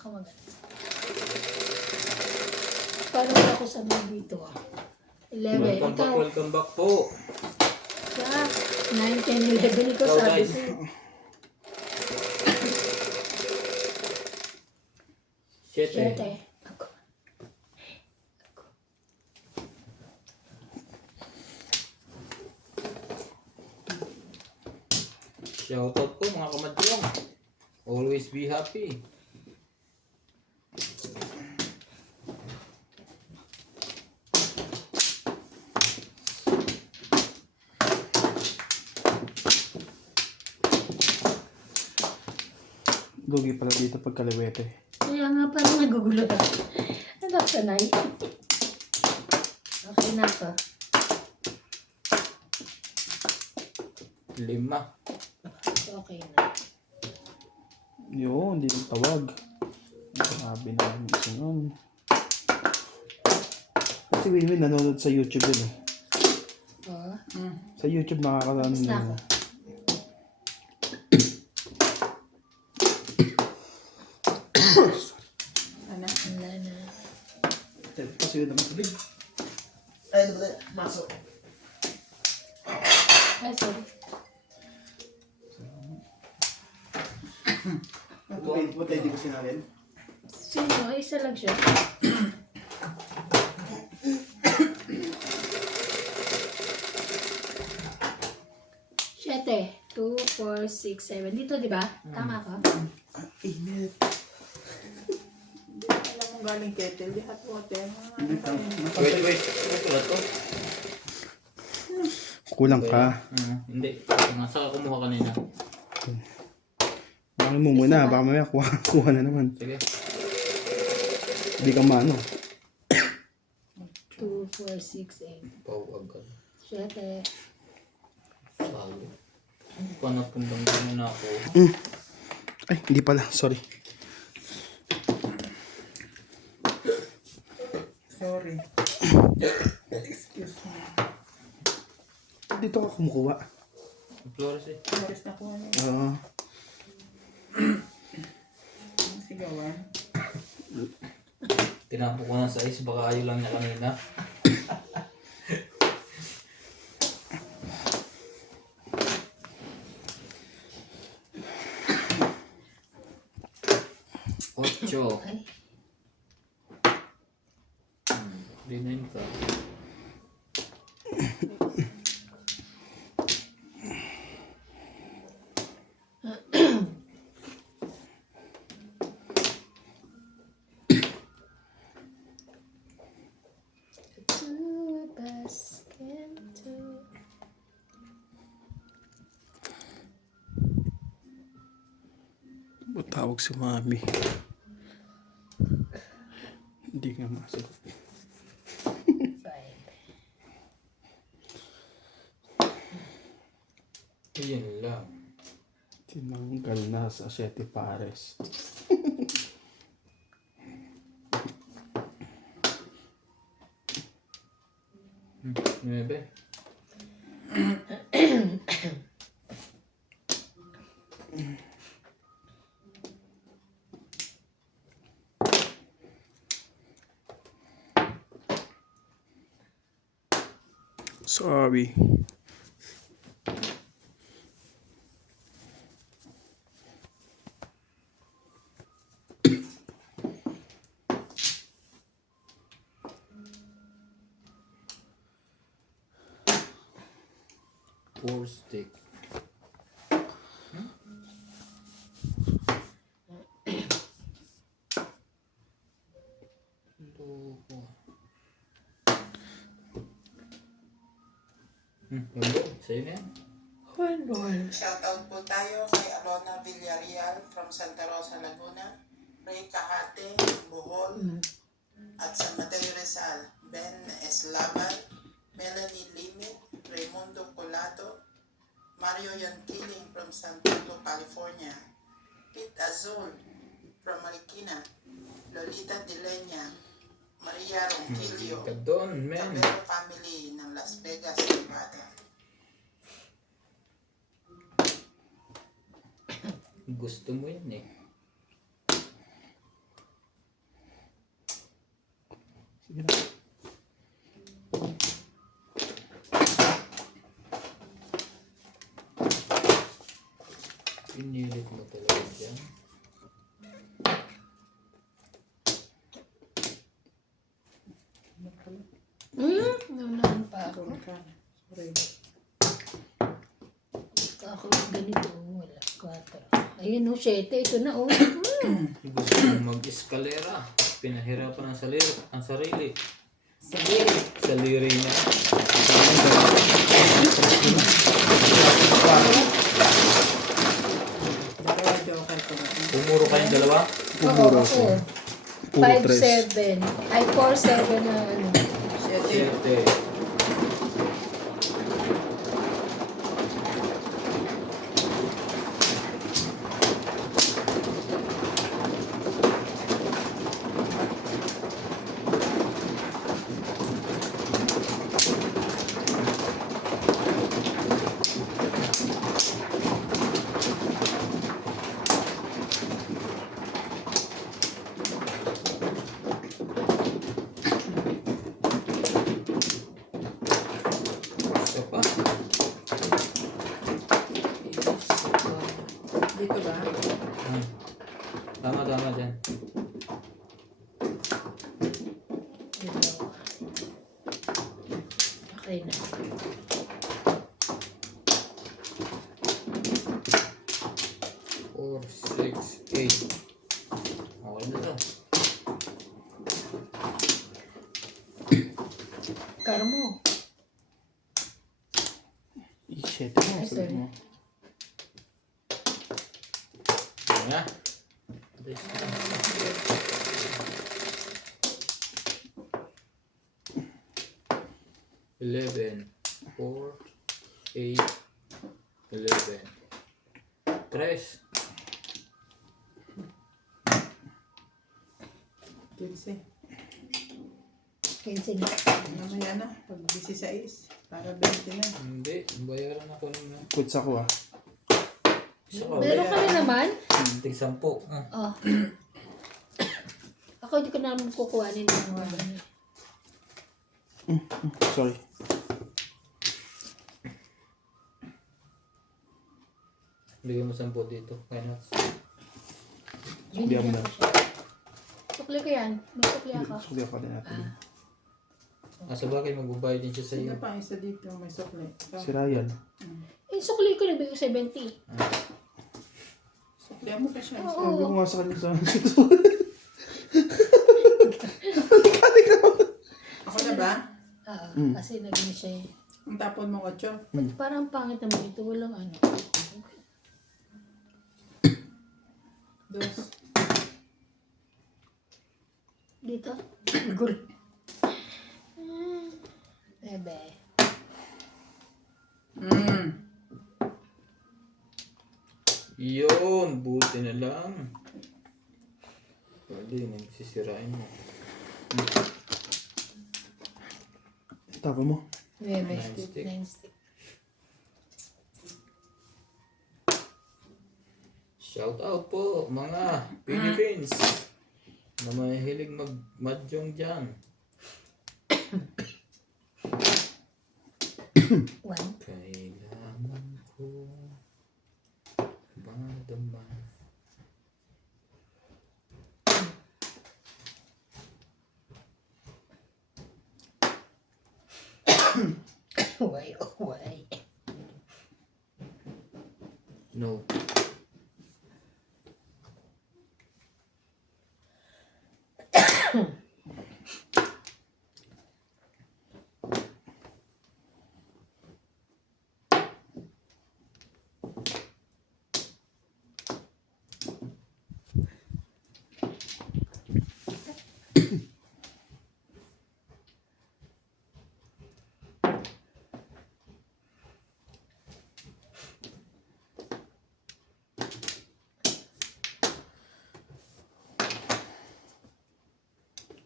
Ako maganda. Paano ba ako sabi dito? 11. Ikaw. Welcome back po. Sa 9, 10, 11. Ikaw Ikaw, sabi guys. ko. Siyete. Ako. Shoutout po mga kamadyong. Always be happy. Lugi pala dito pag kaliwete. Kaya nga parang nagugulo na. Anak sanay. Okay na ako. 5. Okay na. Yun, hindi yung tawag. Sabi na yung isa yun. Kasi Winwin nanonood sa YouTube yun eh. Oh. Sa YouTube nakakaroon Tapos na ako. na. Wala na. Kasi yun naman tubig. Ay, maso. Ay, sorry. Ba't hindi ko sinalin? Sino? Isa lang siya. Siyete. 2, 4, 6, 7. Dito, di ba? Tama ka? Init. Hindi ko alam kung galing kettle. Di hot water. Wait. Ano pala to? Kulang ka. Hindi. Nga saka kumuha kanina. Bakit mo muna, baka mamaya kuha na naman. Sige. Hindi ka maano. 2, 4, 6, 8. Pau agad. Siyete. Sabi. Panapundang na ako. Ay, hindi pala. Sorry. Sorry. Excuse me. Dito ka kumukuha. Flores eh. Flores na kuha niya. Oo. Ang sigawan. Tinapo ko ng size. Baka ayaw lang niya kanina. Ocho. Ay. Dinin ka. Two of us can do. Tawag si mami. Hindi nga masagot. 5. Yun lang. Tinanggal na sa 7 pares. Nuebe. Sorry. Four stick. Wala. Sa'yo na yan. Shoutout po tayo kay Alona Villarreal from Santa Rosa, Laguna. Ray Cahate, Bohol. At sa Mateo Rizal, Ben Eslaban, Melanie Limit, Raimundo Colado, Mario Yantiling from San Diego, California, Pete Azul from Marikina, Lolita Dilenia, Maria Ronquillo, Ka doon, men. Cabero family ng Las Vegas, Nevada. Gusto mo yun eh. Sige na. Pinilit mo talaga dyan. Naunahan pa ako. Sorry. Ako ganito, wala. 4. Ayun o, 7. Ito na o. Gusto mong mag-eskalera. Pinahirapan ang sarili. Sige. Sa liri na. Dalawa joker ko ba? Pumuro kayong dalawa. Pumuro Oo, ako. ako. Puro 5-7. Ay, 4-7 na ano. 7. 7. Isa pa. Dito ba? Hmm. Tama dyan. Dalawa. Okay na. Four, 6, 8. Okay na to. Karmo. I-7 mo. Ay, Sabi sorry. mo. Ayan na. This na. Eleven, 4, 8, 11. 3. 15. 15 na. Mamaya na. Pag 16. Para 20 na. Hindi, bayaran ako ng Puts ako ah. isa ka. Meron ka na naman? Tig 10. Ah. Oh. Ako hindi ko naman kukuhanin ng mga ganyan. Sorry. Bigyan mo 10 dito. Kaya na. Suklihan mo na. Sukli ko yan. May sukli ako. Suklihan ka din natin. Sa bagay, magbabayad din siya sa iyo. Sino pa isa dito? May sukli. Si Ryan. Eh, sukli ko nabigay ko 70. Sukli mo pa siya. Oo. Sabi ko nga sa kanya sa Ako na ba? Kasi naging siya eh. Ang tapon mo 8. Ba't parang pangit naman ito? Walang ano. Dos. Dito? Gul. Bebe. Yun, buti na lang. Pwede, nagsisirain mo. Tapa mo. Bebe. Nine stick. 9 stick. Shout out po mga Philippines na mahilig mag-mahjong dyan. 1. Kailangan ko madama. Why, oh why? No.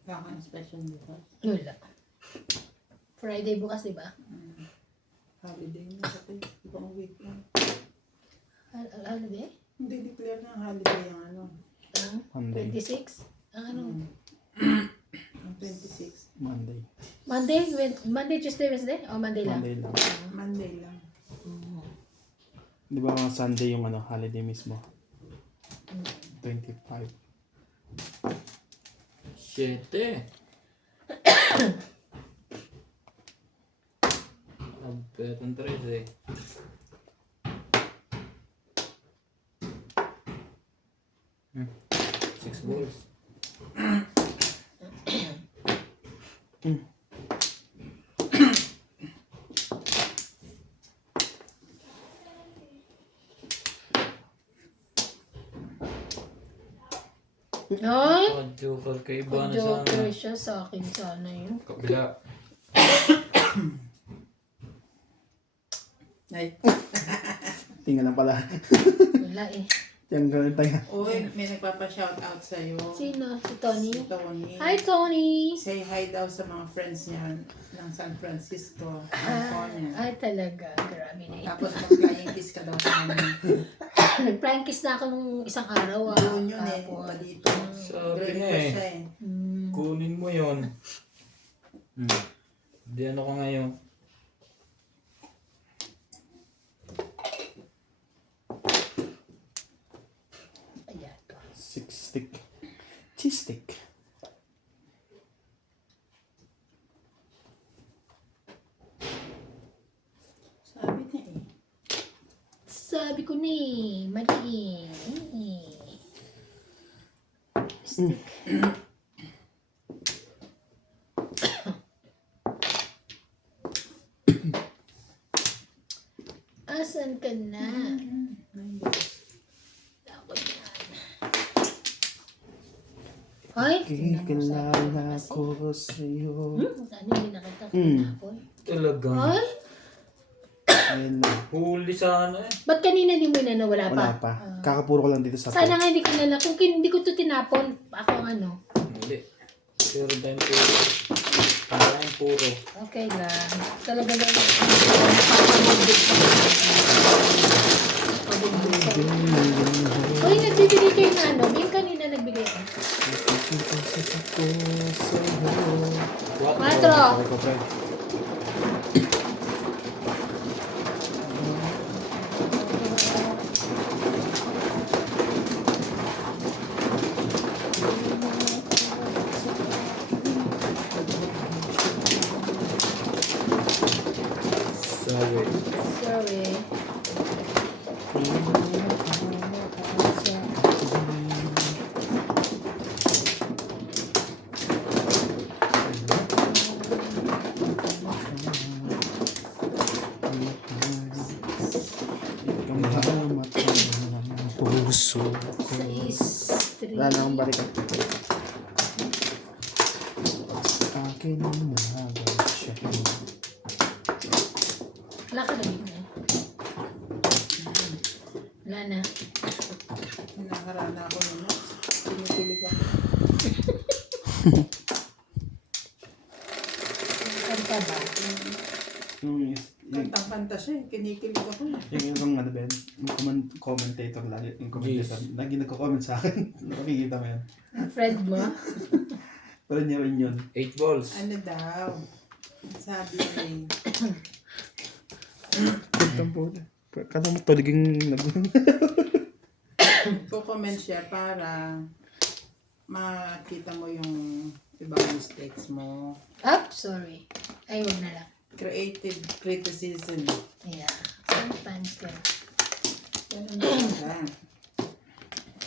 Kakain special bukas. Wala. Friday bukas, diba? Holiday na kasi. Ibang week na. Ano ba? Hindi declare ng holiday ang ano. Ang Monday. 26? Ang ano? Ang 26. Monday. Monday, Tuesday, Wednesday? O Monday lang? Monday lang. Monday lang. Di ba mga Sunday yung holiday mismo? 25. 7. Abetong 13. Hmm. 6 balls. Ay! Joker kay iba na sana. Joker siya sa akin sana yun. Kabila. Ay. Tingnan lang pala. Wala eh. Yung ganun tayo. Uy, may nagpapa-shout out sa'yo. Sino? Si Tony? Si Tony. Hi, Tony! Say hi daw sa mga friends niya ng San Francisco, California. Ay, talaga. Grabe na ito. Tapos mag-flying kiss ka daw sa kanya. Nag-flying kiss na ako nung isang araw. Doon yun eh, Kapon. pa dito. Sabi Grade na ko eh. siya eh. Kunin mo yun. Di ano ka ngayon? Ayan ko. 6 stick. Cheese stick. Sabi niya eh. Sabi ko ni, mali. Stick. Asan ka na? Ako yan. Ay, tingnan mo sa akin Kikilala kasi. ko sa'yo. Ano yung nakita ko kahapon? Talaga. Ay, Ayun lang. Huli sana eh. ba't kanina di mo na wala pa? Wala pa. Kakapuro ko lang dito sa Sana nga hindi ko na lang. Kung hindi ko to tinapon, ako ang ano. Huli. Pero dahil puro. Parang puro. Okay lang. Talaga lang. Papabugbog sa pabugbog sa Uy, nagbibigay kayo na ano? Yung kanina nagbigay ka. Matro! Sabi ko, Fred. Sorry. Sorry. Puso ko. Wala na akong balikat. Akin ang mahal siya. Wala ka na dito. Wala na. Nakarana ako naman. Tinikilig ako. Kanta ba? Yung Kantang-kanta siya eh. Kinikilig ako eh. isang ano ba yun? Yung commentator lagi. Yung commentator. Lagi nagko-comment sa akin. Nakikita mo yan. Friend mo? Pero niya rin yun. 8 balls. Ano daw? Sabi niya eh. Kala mo tuliging Ko-comment siya para makita mo yung ibang mistakes mo. Up? Sorry. Ay, wag na lang. Creative criticism. Yeah. Sometimes ka. Yan.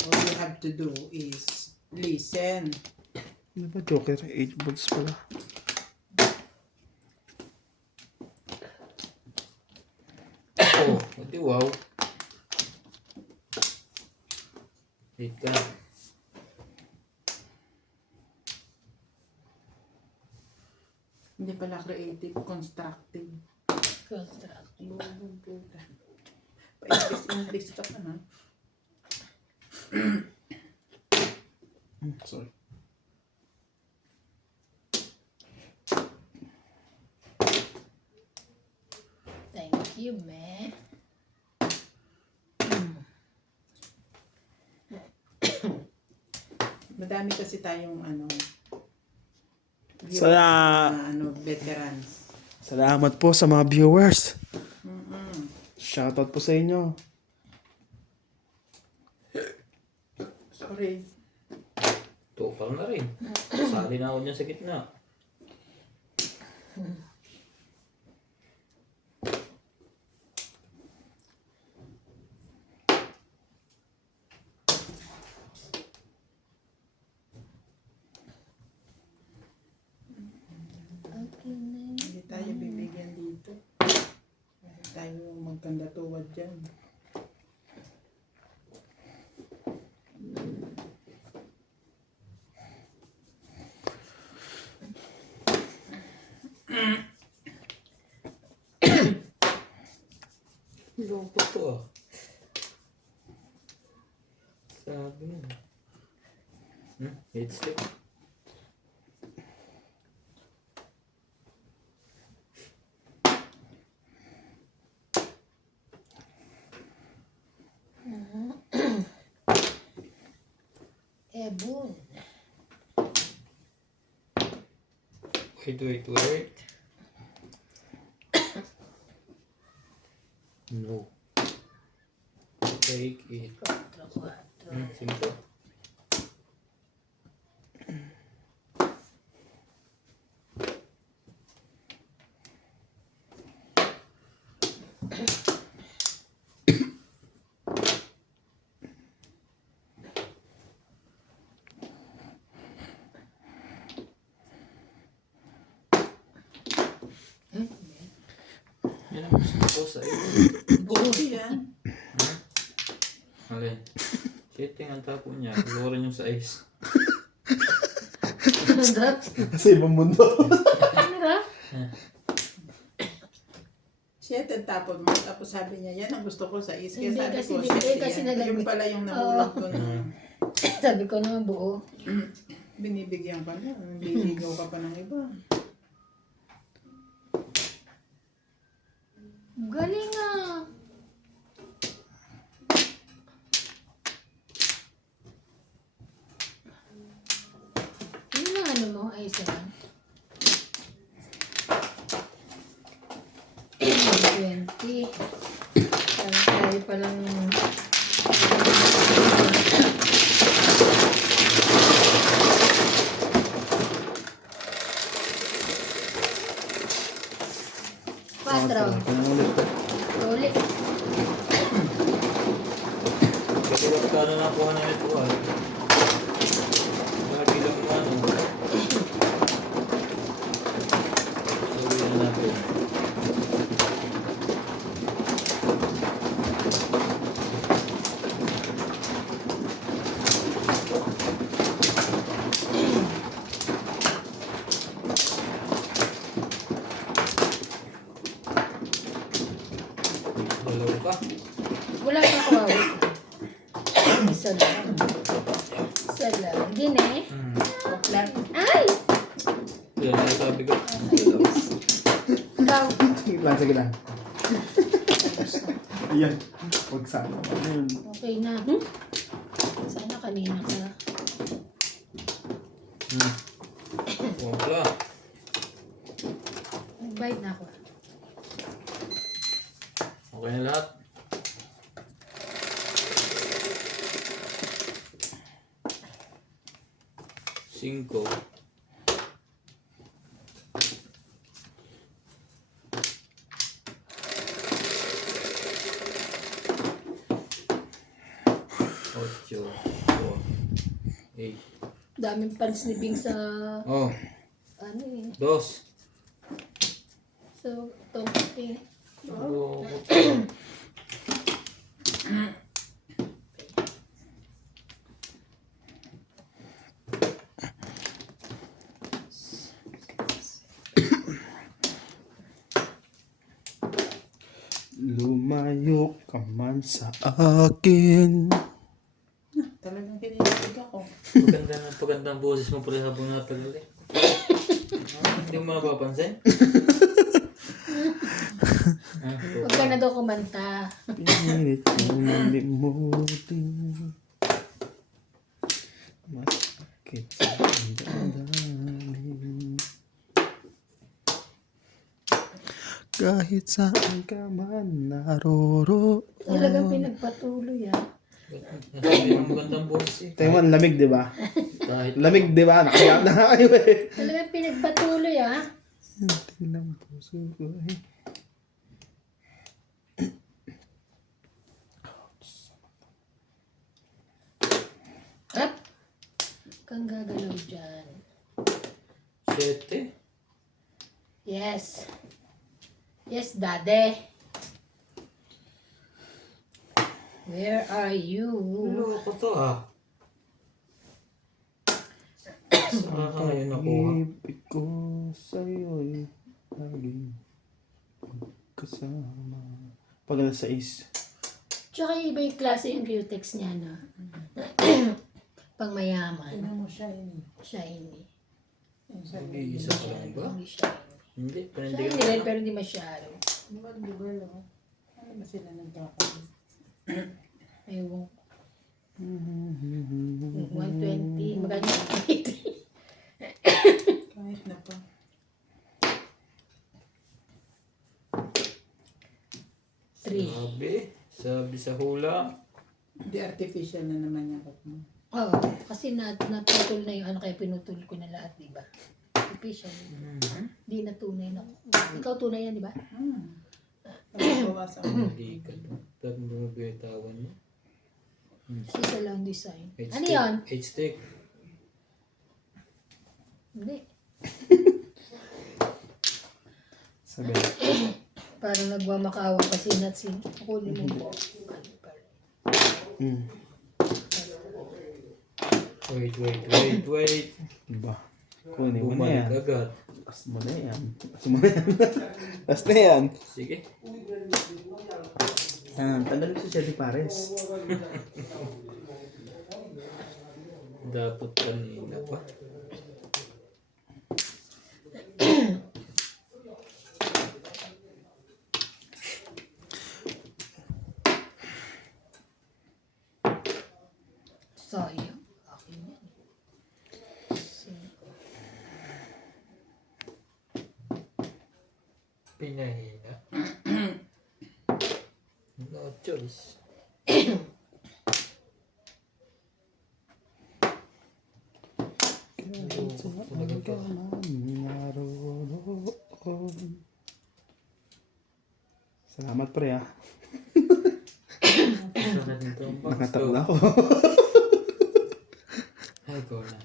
All you have to do is listen. Ano ba Joker? 8 balls pala. Oh, hindi wow. 8 ka. Hindi pala creative, constructive. Constructive. Pa-English ka pa ha? Sorry. Thank you, me. Madami kasi tayong ano, Veterans. Salamat po sa mga viewers. Mm-mm. Shoutout po sa inyo. Sorry. Tukal na rin. Sali na ako dyan sa gitna. Hindi tayo bibigyan dito. Hindi tayo magkandatuwad dyan. Loko to ah. Sabi mo. Head slip. Ebon. Wait. No. Take it. 4. Simple. Yan ang gusto ko sa iyo. Buo yan. Alin? Shitting ang tapo niya. Luwarin yung size. Ano daw? Sa ibang mundo. Ano daw? Siya tapon mo. Tapos sabi niya, yan ang gusto ko sa is. Kaya Hindi, sabi kasi ko, hindi, shit, kasi yan. nalamig. Yung pala yung nahulog ko na Sabi ko naman buo. binibigyan ka na. Binigaw ka pa ng iba. Galing ah. Yun ang ano mo, ay isa lang. 20. Tayo palang... Quatro. Ulit. Kasi magkano na kuha na nito ah. Mga bilang mo ano. So yun natin. Dalawa pa. Wala pa ako awit. Isa lang. Isa lang. Gine. Kaplat. Ay! Yan ang sabi ko. Ikaw. Sige lang. Ayan. Huwag sana. Ayun. Okay na. Sana kanina ka. Wala. Nag-bite na ako. Okay na lahat. Cinco. Ocho. 4. 8. Daming pants ni Bing sa Oh. ano eh. 2. So, tongkati. Oh. Lumayo ka man sa akin. Talagang kinilig ako. Paganda ang boses mo pala habang natagal eh. Hindi mo mapapansin? Huwag ka na daw kumanta. Pinilit kong limutin. Masakit sa damdamin. Kahit saan ka man naroroon. Talagang pinagpatuloy ah. Sabi ng magandang boses eh. Taiwan, lamig, di ba? Kahit Lamig, di ba? Nakakaya na nga kayo eh. Talagang pinagpatuloy ah. Tingnan puso ko eh. Up. Kang gagalaw dyan. 7. Yes. Yes, daddy. Where are you? Loko to ah. Saan ka ngayon nakuha? Ibig ko sa'yo'y laging kasama. Pag alas 6. Tsaka iba yung klase yung cutex niya na. Pang mayaman. Tingnan mo siya yun. Shiny. Mag-iisa pa lang ba? Hindi shiny. Hindi, Shiny panindigan rin pero hindi masyado. Di ba, no? Ano ba sila nagkakaroon? Ewan ko. 120. Magkano 120? Kahit na pa. Sabi sa hula. Hindi artificial na naman yung cut mo. Oo. Kasi naputol na yung ano kaya pinutol ko na lahat, di ba? Artificial. Hindi na tunay na. Ikaw tunay yan, di ba? Pagbawasan mo. Hindi ka to. Tapos mo bitawan mo. Kasi isa lang design. Ano yan? H-stick. Hindi. Sabi. Parang nagmamakaawa kasi natsin. Kunin mo po. Wait. Diba? Kunin mo na yan. Bumalik agad. As mo na yan. As na yan. Sige. Tanggalin mo si Shelly Pares. Dapat kanina pa. Sayang. Akin yan. Pinahina. No choice. Salamat pre ah. Sarap nito ang box. Nakatabla ako. Ay, ko na.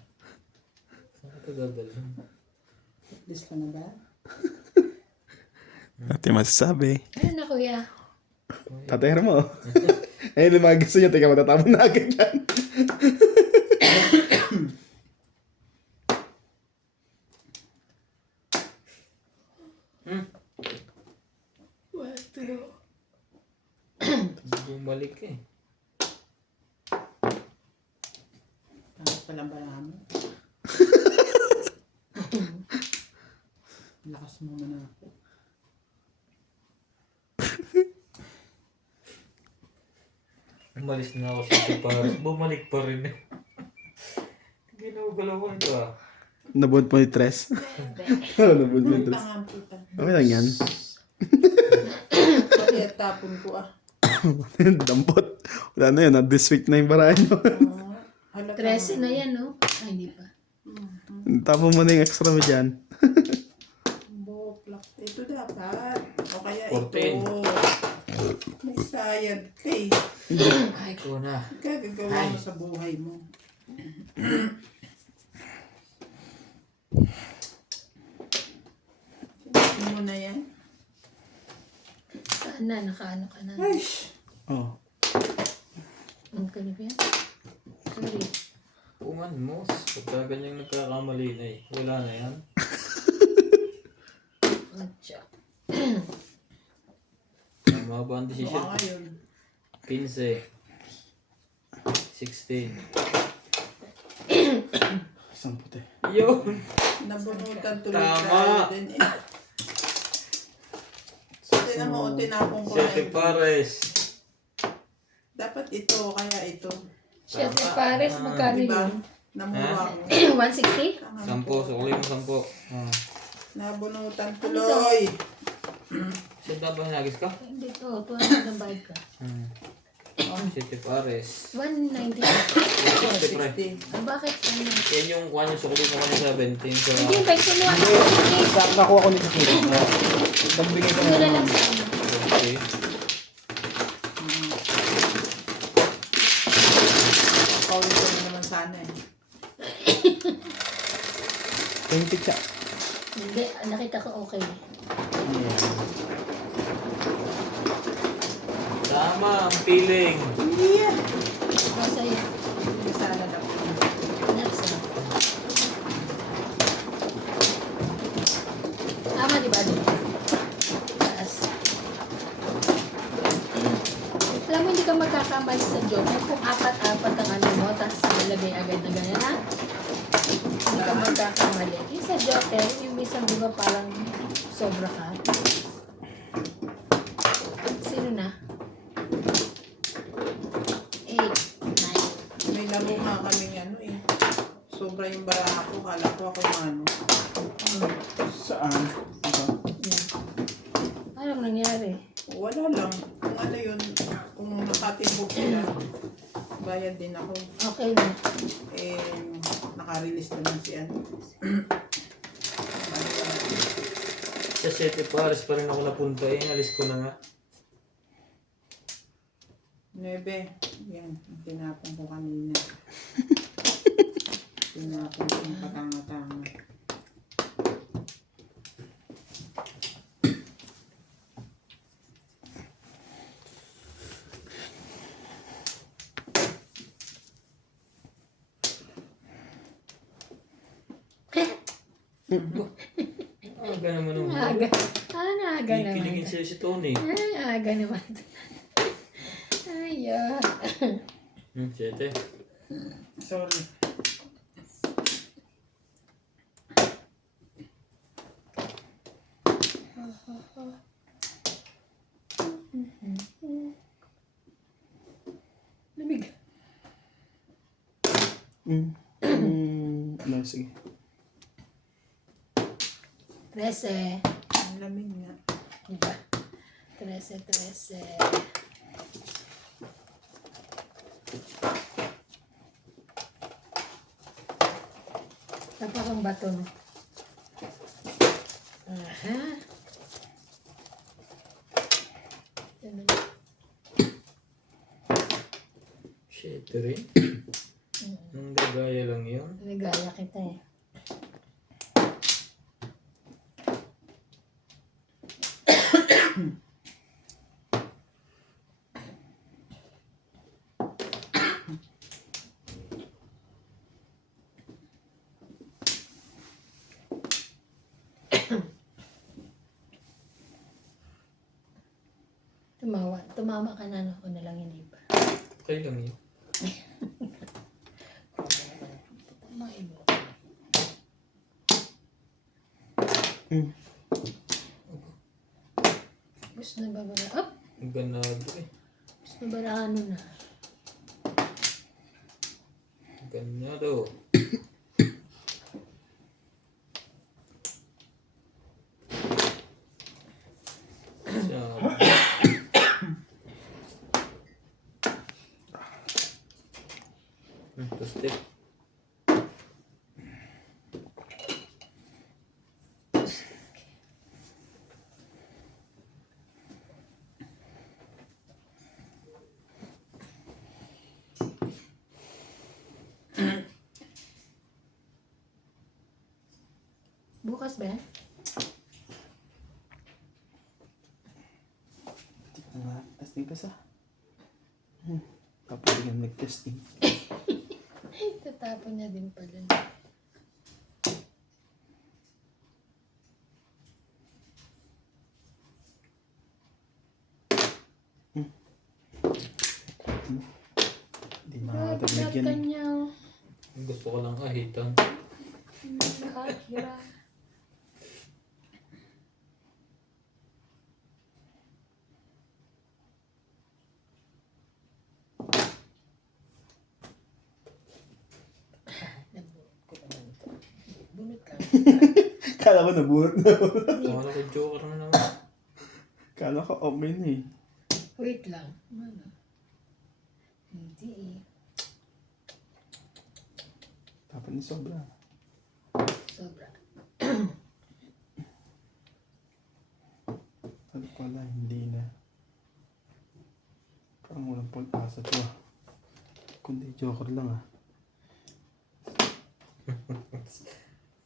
Saan ka dadalhin? List ka na ba? Ate masasabi. Ano na kuya? Pater mo. Eh, yung mga gusto niya, teka matatapon na agad yan. Bumalik eh. Kahit pala marami. Lakas mo muna ako. Umalis na ako sa Paris. Bumalik pa rin eh. Ginugalaw ko ito ah. Nabod po yung tres. Nabod po yung tres. Tangan kita. Okay lang yan. Pati tapon ko ah. Dampot. Wala na yan. This week na yung baraan nyo. Halata. 13 na yan, no? Ay, hindi pa. Tapon mo na yung extra mo dyan. Boplak. Ito dapat. O kaya 14. ito. May sayad ka eh. Ay, ko na. Gagagawa mo sa buhay mo. Sinabi mo na yan? Saan na? Nakaano ka na? Aish! Oh. Ang kanip yan? Sorry. Pungan mo. Pagka ganyang nagkakamali na eh. Wala na yan. Atcha. Tama ba ang Baka desisyon? ngayon. 15. 16. Isang puti. Yun! Nabunutan tuloy Tama. tayo din eh. Tignan mo, tinapong ko na Siyete ito. Pares. Dapat ito, kaya ito. Siyempre, pares, magkano Diba? yun? Namuha ko. 160? Sampo. Sukuli mo 10. Ah. Nabunutan tuloy. Saan ba hinagis ka? Hindi to, 200 ang bayad ka. City Pares. 190. City Pares. 60. Ah, bakit? Ano? Yan yung kung ano sukulin mo kanina 17. So, Hindi, bike ko naman. Nakuha ko nito kilo. Nagbigay ko Wala na lang sa ano. okay. Paulit ko na naman sana eh. 20 siya. Hindi, nakita ko okay. Tama, ang feeling. Yeah. Masaya. Hindi sana daw. That's all. Tama, di ba? Taas. Alam mo, hindi ka magkakamali sa joke. Kung apat-apat ang ano mo, tapos nilagay agad na ganyan, ha? Hindi ka magkakamali. Yung sa joker, yung isang di ba parang sobra ka? Sino na? 8, 9. May laro nga kami ano eh. Sobra yung baraha ko. Kala ko ako yung ano. Saan? Ito. Yan. Anong nangyari? Wala lang. Kung ano yun, kung nakatimbog sila, bayad din ako. Okay na. Eh, naka-release naman si ano. Sa City Pares pa rin ako napunta eh. Alis ko na nga. 9. Yan, tinapon ko kanina. Tinapon ko yung patanga-tanga. Aga naman ang Aga. Aga naman. kikiligin sila si Tony. Ay, aga naman. Ay, Siyete. Sorry. Lamig. No, sige. 13. Ang lamig nga. Diba? 13. Tapos ang bato no? Aha. Yan na. Siyete rin. Ang gagaya lang yun. Nagaya kita eh. Tumama ka na, no? O na lang hindi pa. Okay lang yun. Tamain mo. Gusto na ba bara? Up! Ang ganado eh. Gusto na bara ano na? Ang ganado. Toste. Bukas ba yan? Testing pa sa. Kapag yung nag-testing. Tatapon niya din pala. Hindi makakatagnig yan eh. Kanya. Gusto ko lang kahitan. Hira. Bunot lang. Kala ko nabuhat na. Akala ko joker na naman. Kala ko okay na eh. Wait lang. Ano? Hindi eh. Dapat ni sobra. Sobra. Ano pala, hindi na. Parang walang pag-asa to ah. Kundi joker lang ah.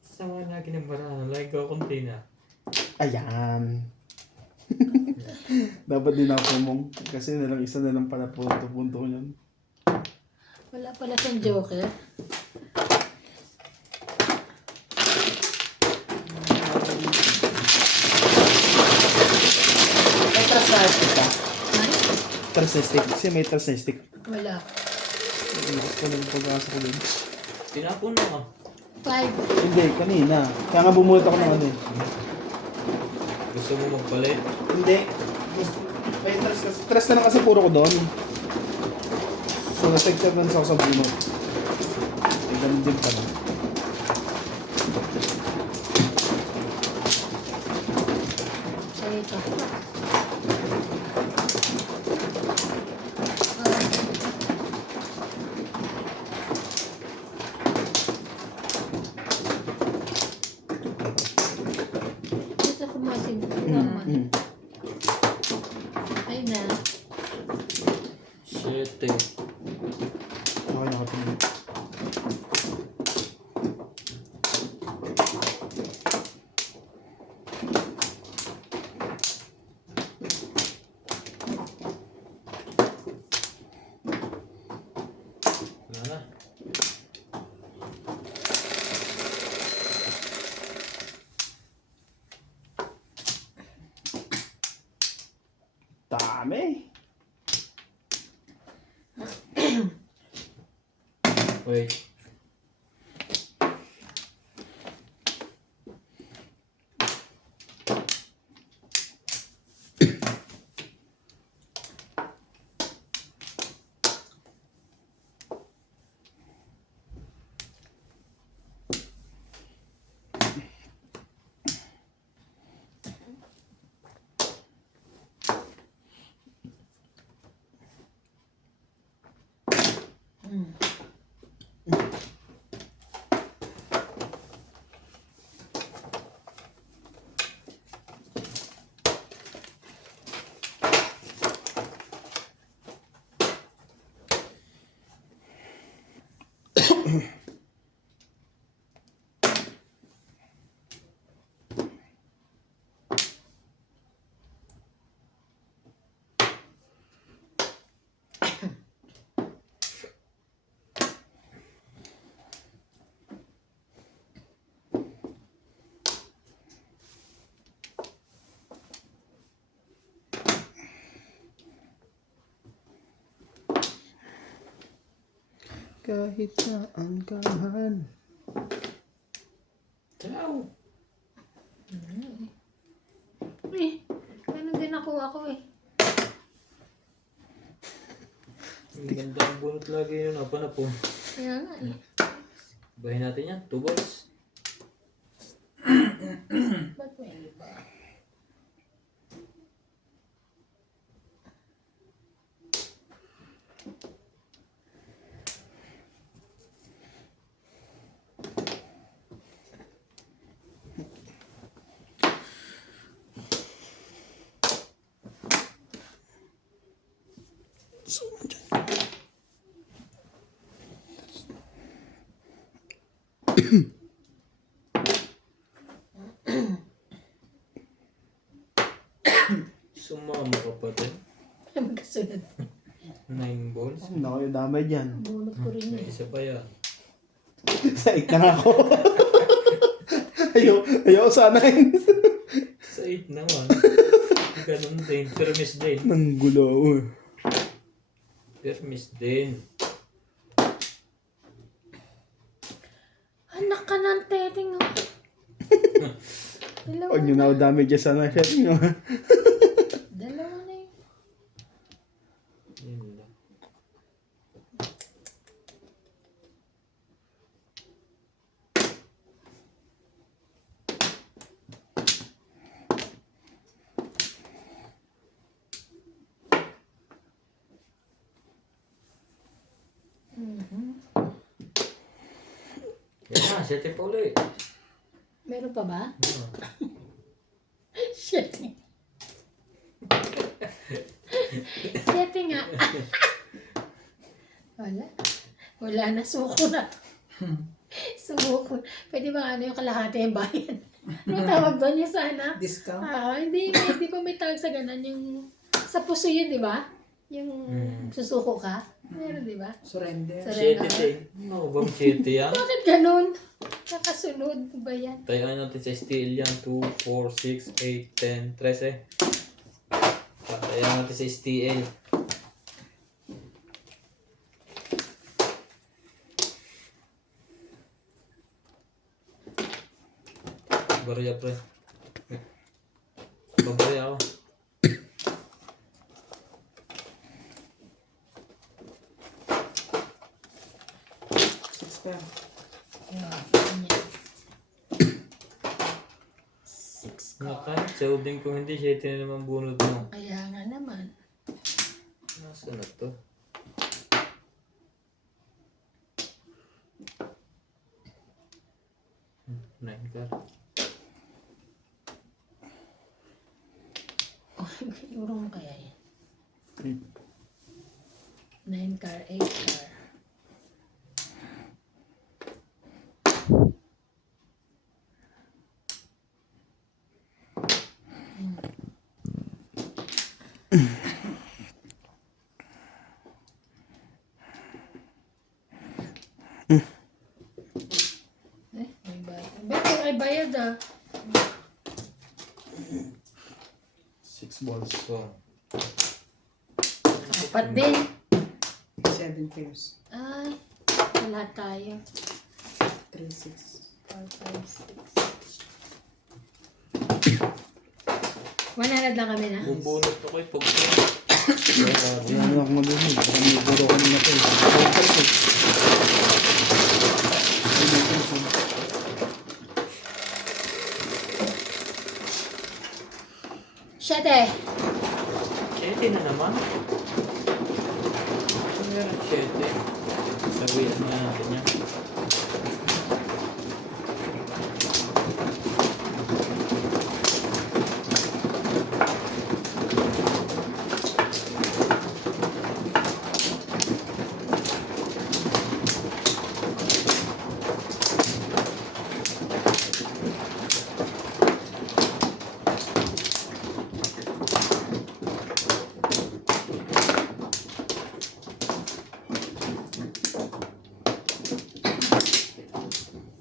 Sama na kinabarahan. Like ko konti na. Ayan. Dapat din ako mong. Kasi nalang isa na lang pala punto ko yun. Wala pala siyang joker. May trust na stick ka? Ay, Trust na stick. Kasi may trust na stick. wala. Lakas ko lang pag-asa ko din. Tinapon na ka. 5. Hindi, kanina. Kaya nga bumulit ako ng ano eh. Gusto mo magpalit? Hindi. May trust kasi. Trust na lang kasi puro ko doon. So, na-sector na ako sa bunot. Eh, ganun din pala. Sa'yo ito. Ito kumasin. Tama. Ay na. Shit eh. Okay na katingin. Wala na. Dami. Wait. Kahit saan kahan. Ciao. Eh, ganun din nakuha ko eh. Ang ganda ang bunot lagi yun. Apa na po. Kaya nga eh. Bahin natin yan. 2 balls. Ba't may iba? Sumama ka pa din. Magkasunod. 9 balls. Ang naku yung damay dyan. Bunot ko rin May eh. isa pa yan. Saik na nga ako. Ayaw sanayin. Sa 8 naman. Ganun din. Permis din. Nang gulo ako. Permis din. Anak ka ng teteng oh. Dalawa Huwag nyo na ako damay dyan sana. Dalawa na yun. Yun lang. Yan na, 7 pa ulit. Meron pa ba? Oo. Shit. Siyete nga. Wala. Wala na. Suko na. Sumuko. Pwede ba ano yung kalahati yung bayan? Ano tawag doon yung sana? Discount. Hindi pa may tawag sa ganun. Yung sa puso yun, di ba? Yung susuko ka. Meron, di ba? Surrender. 7 tayo. Ano bang 7 yan? Bakit ganun? Nakasunod ba yan? Tayo natin sa STL yan. 2, 4, 6, 8, 10, 13. Tayo natin sa STL. Barya pre. Babarya ako. Six pa. Ganyan. 6 Nga ko. kahit sa uding kung hindi, 7 na naman bunod mo. Kaya nga naman. Nasa na to? Nine ka. Oh, euro mo kaya yan? Hmm. 9 car, 8 car. May bayad. May bayad ah. 6 balls. So, Apat din. 7 pairs. Ay, wala tayo. 3, 6. 4, 5, 6. 100 lang kami na. bubunot ako yung pag Kaya na ako malunod. Baka may puro kami na to. Siyete. 7 na naman. Meron 7. Sabihan na natin yan.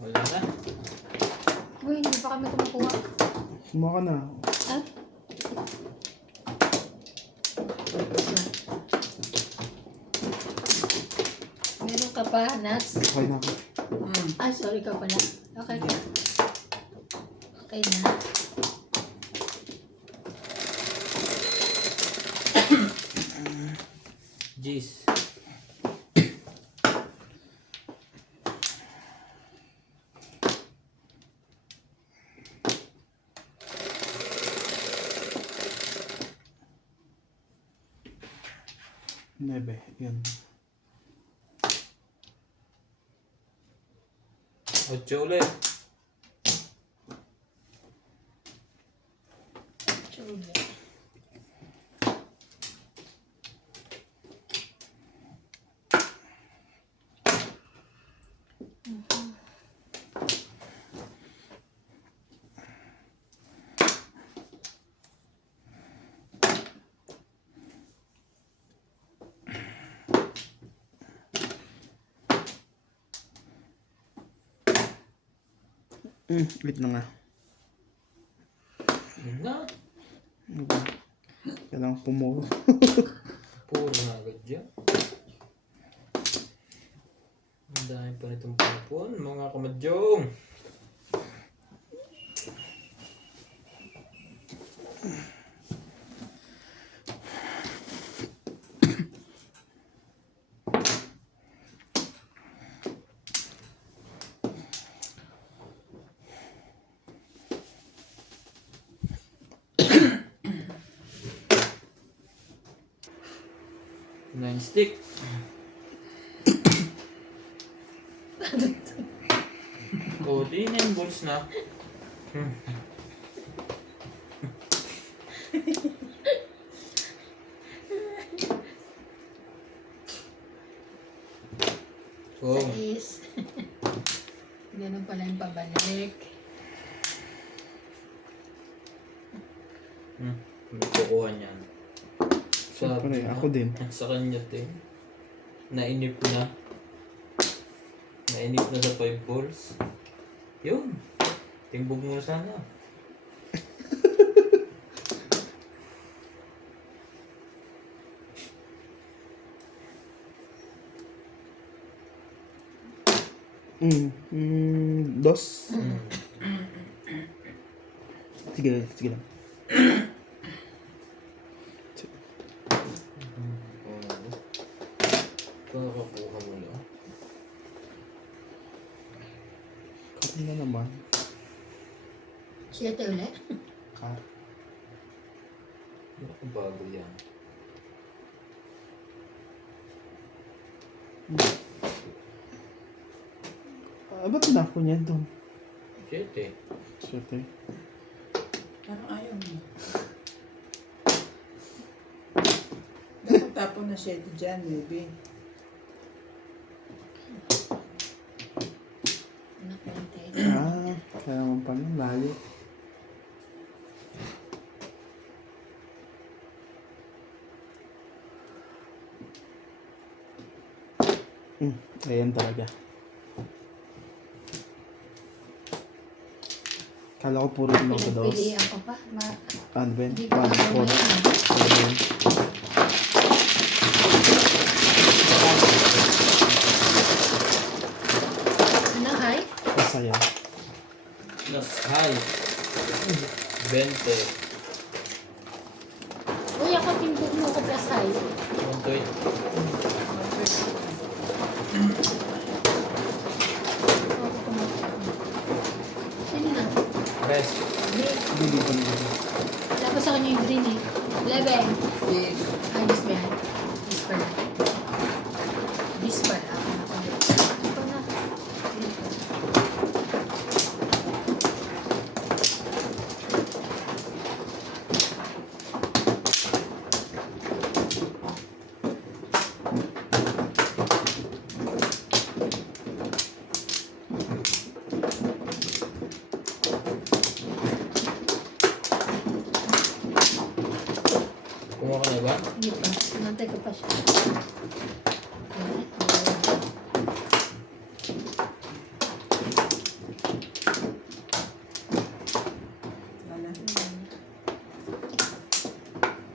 Wala na. Uy, hindi pa kami kumukuha. Suma ka na. Ah? Meron ka pa, Nas? Okay na ako. Ah, sorry ka pala. Okay ka. Okay na. Jeez. Nebe. Yan. 8 ulit. Chule. Wait na nga. Yun na. Ano ba? Kailangan pumuha. Puro na agad dyan. Ang dami pa nitong pupon, mga kamadyong. Nine stick. O, di 9 balls na. Oh, 6. Ganun pala yung pabalik. hindi kukuha niyan. Siyempre, ako din. Sa kanya din. Nainip na. Nainip na sa 5 balls. Yun. Timbog mo sana. Dos. Sige, sige lang. Kakakuha mo lang. Karoon na naman. 7 ulit. Kar. Bago yan. Ba't tinapon niya doon? 7. Siyete. Parang ayaw mo. Dapat tapon na 7 dyan, maybe. Anak, 28. Kaya naman pala, layo. Ayan talaga. Kala ko puro tulong sa dos. Pinagpilihan ko pa. Ano ba yun? Hindi ko 1, ako 4, ngayon. 7. Ano, ay? Masaya. Nas high. 20. Uy, ako timbog mo ko plus high. 120. Ako kumakita. Sino na? Rest. Green. Hindi pa naman. Tapos sa kanya yung green eh. 11. Yes. Ay, this ba yan? This pala. This pala. Ako na. Kumuha ka na ba? Hindi pa. Nantay ko pa siya. Wala.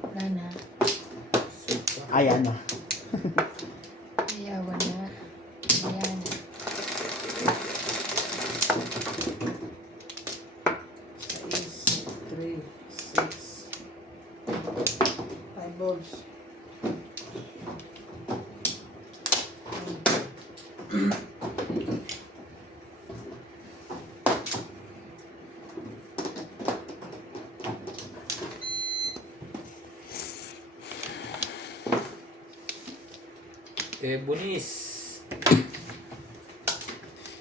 Wala na. Ayan na. Ayawan na. Ayan. 6, 3, 6. 5 balls. Bunis.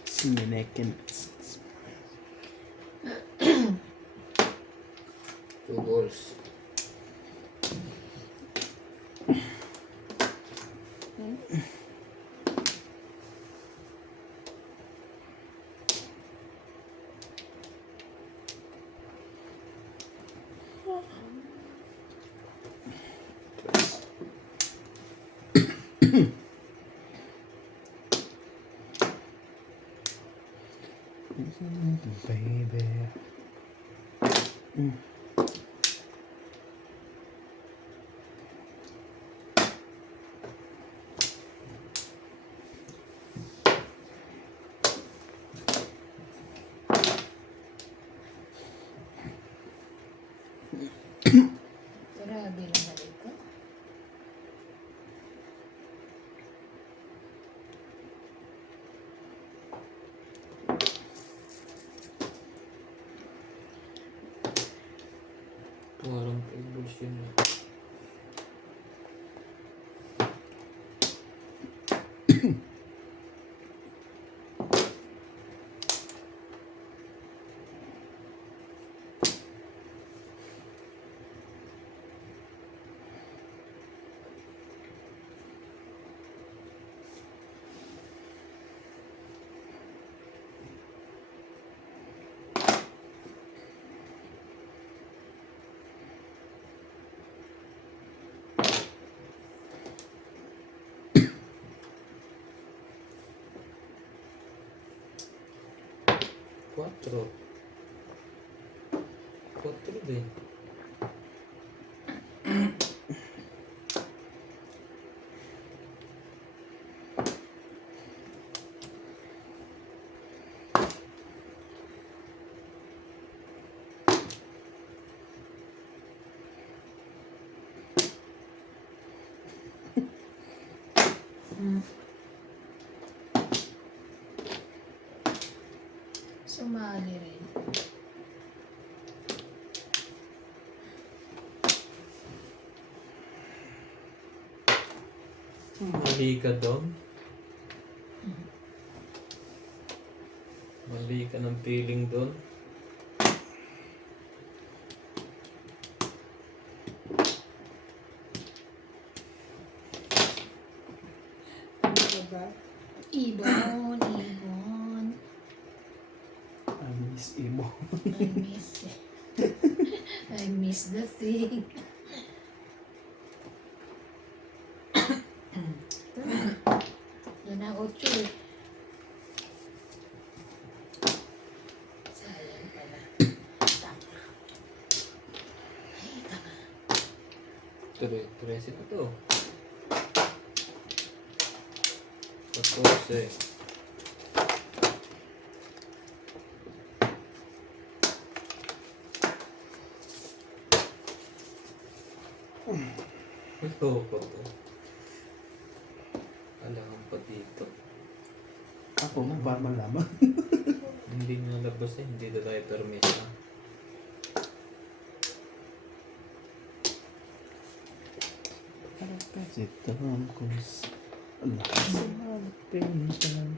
Sineneken. 2 balls. Baby. Grabe lang na dito. Walang 5 balls yun. 4. 4 din. Sumali rin. Mali ka doon. Mali ka ng feeling doon. Ano ba? Ibon, ibon. I miss Imo. I miss I miss the thing. Ito na. Yan ang 8 eh. Sayang pala. Tama. Ay, tama. 13 pa to. 14. Ito ko to. Alam pa dito. Ako mo, para malaman. Hindi nga labas eh. Hindi na tayo permisa. Sit down, cause Allah sa magpintan.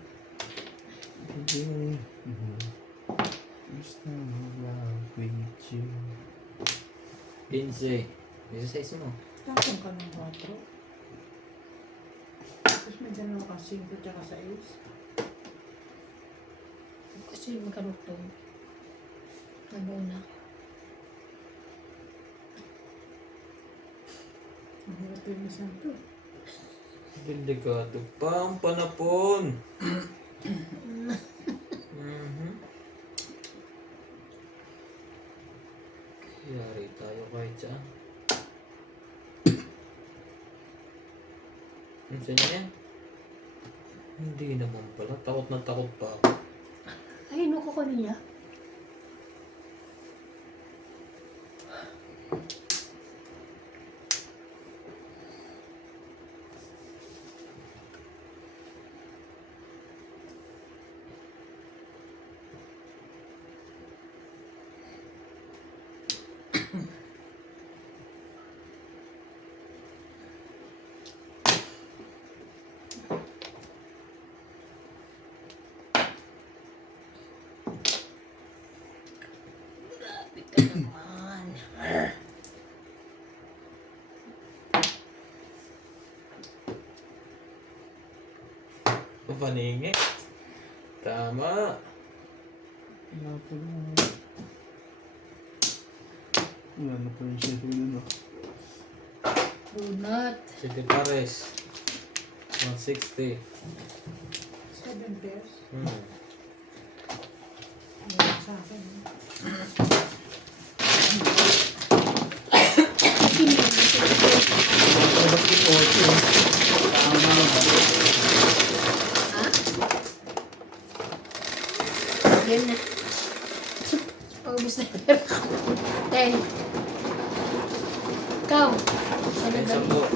Gusto mo love with you. 15. 16 mo. Tapon ka ng 4. Tapos may dalawa ka 5 tsaka 6. Kasi magkarugtong. Labo na. Ang hirap yung isang to. Delikado pa ang panapon. Yari tayo kahit saan. Ano sa niya? Hindi naman pala. Takot na takot pa ako. Ay, ano ko kanina? Lapit ka naman. Paningi. Tama. Wala pa na. Wala na pa yung shit yun, no? Bunot. City Pares. 160. 7 pairs. Ayan sa akin. Ha? Yan na. Paubos na yung pera ko. 10. Ikaw. Ano Ay, ba? 10.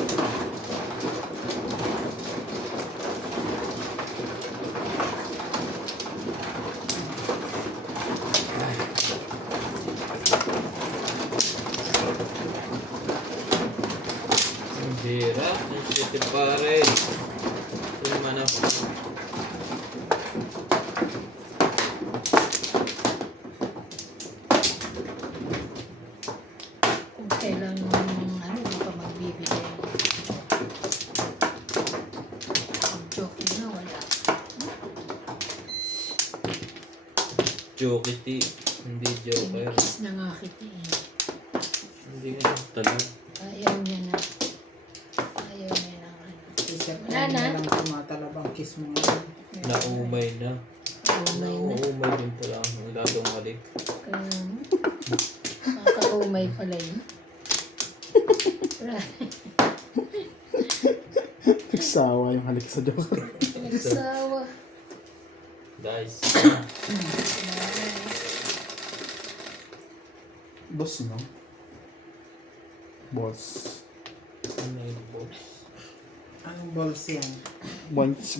Bira, ang City Pares. Yung manap. Kung kailan ano, di pa magbibigay. Joke na, wala. Jokity. Hindi joker. Kinikis na nga kita eh. Hindi nga talag. Ayaw niya na. Ayaw niya na ano. Isip Wala na. lang tumatalabang kiss mo ngayon. Naumay na. Umay na. Umay din pala. Ang ladong halik. Kaya, nakakaumay pala yun. Nagsawa yung halik sa Joker. Nagsawa. Dice. Boss, no? Boss. Ano yung box? Anong balls yan? Boinks.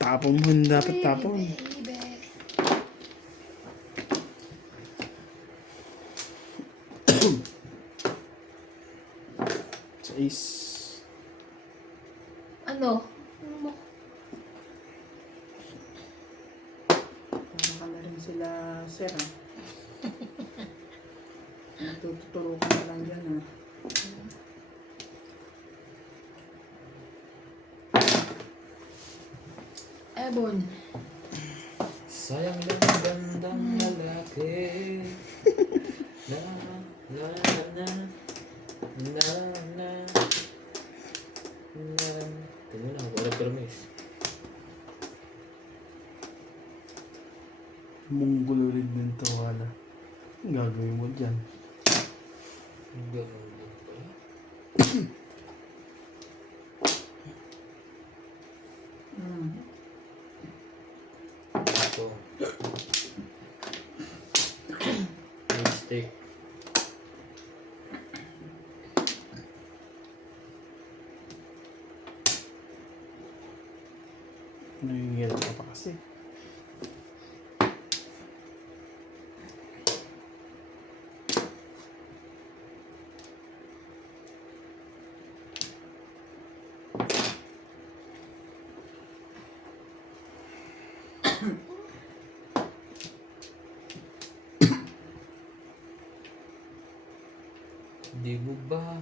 Tapon mo, hindi dapat tapon. Baby. Sa is. Ano? Parang ka na rin sila, sir, ah. Tututuro ka na lang dyan, ah. Ebon. Sayang lang ang gandang lalaki. Na, na, na, na, na, na. Tingnan na, wala permis. Munggulo rin din to, wala. Ang gagawin mo dyan? Ganun din pala. Ito. Mistake. Nangingirit ka pa kasi. Di mo ba?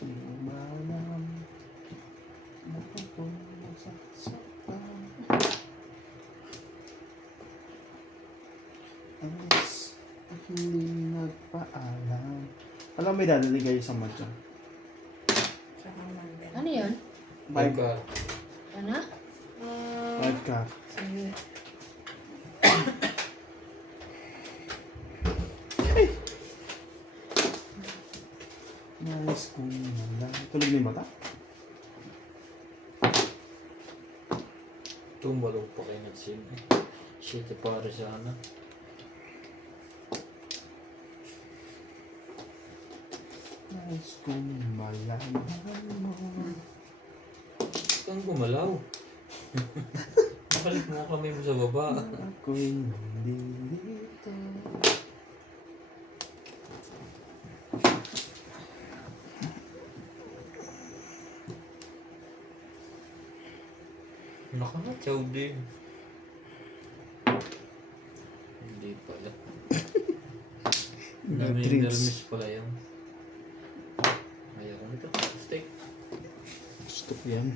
Hindi mo ba alam? Napupunta sa sopa. Alas, hindi nagpaalam. Alam mo, may dadali kayo sa matcha. Tsaka man din. Ano yun? Vibe Ka. Ano? ka. Sige. Nais kong lang. Tulog na yung mata? Tumalong pa kayo nagsim. Shit, para sana. Nais kong malaman mo. Kang gumalaw. Balik mo kami mo sa baba. Ako'y nandito. Nakakatsaw din. Hindi pala. Bad dreams. Nervous pala yan. Ayaw ko nito. Steak. Gusto ko yan.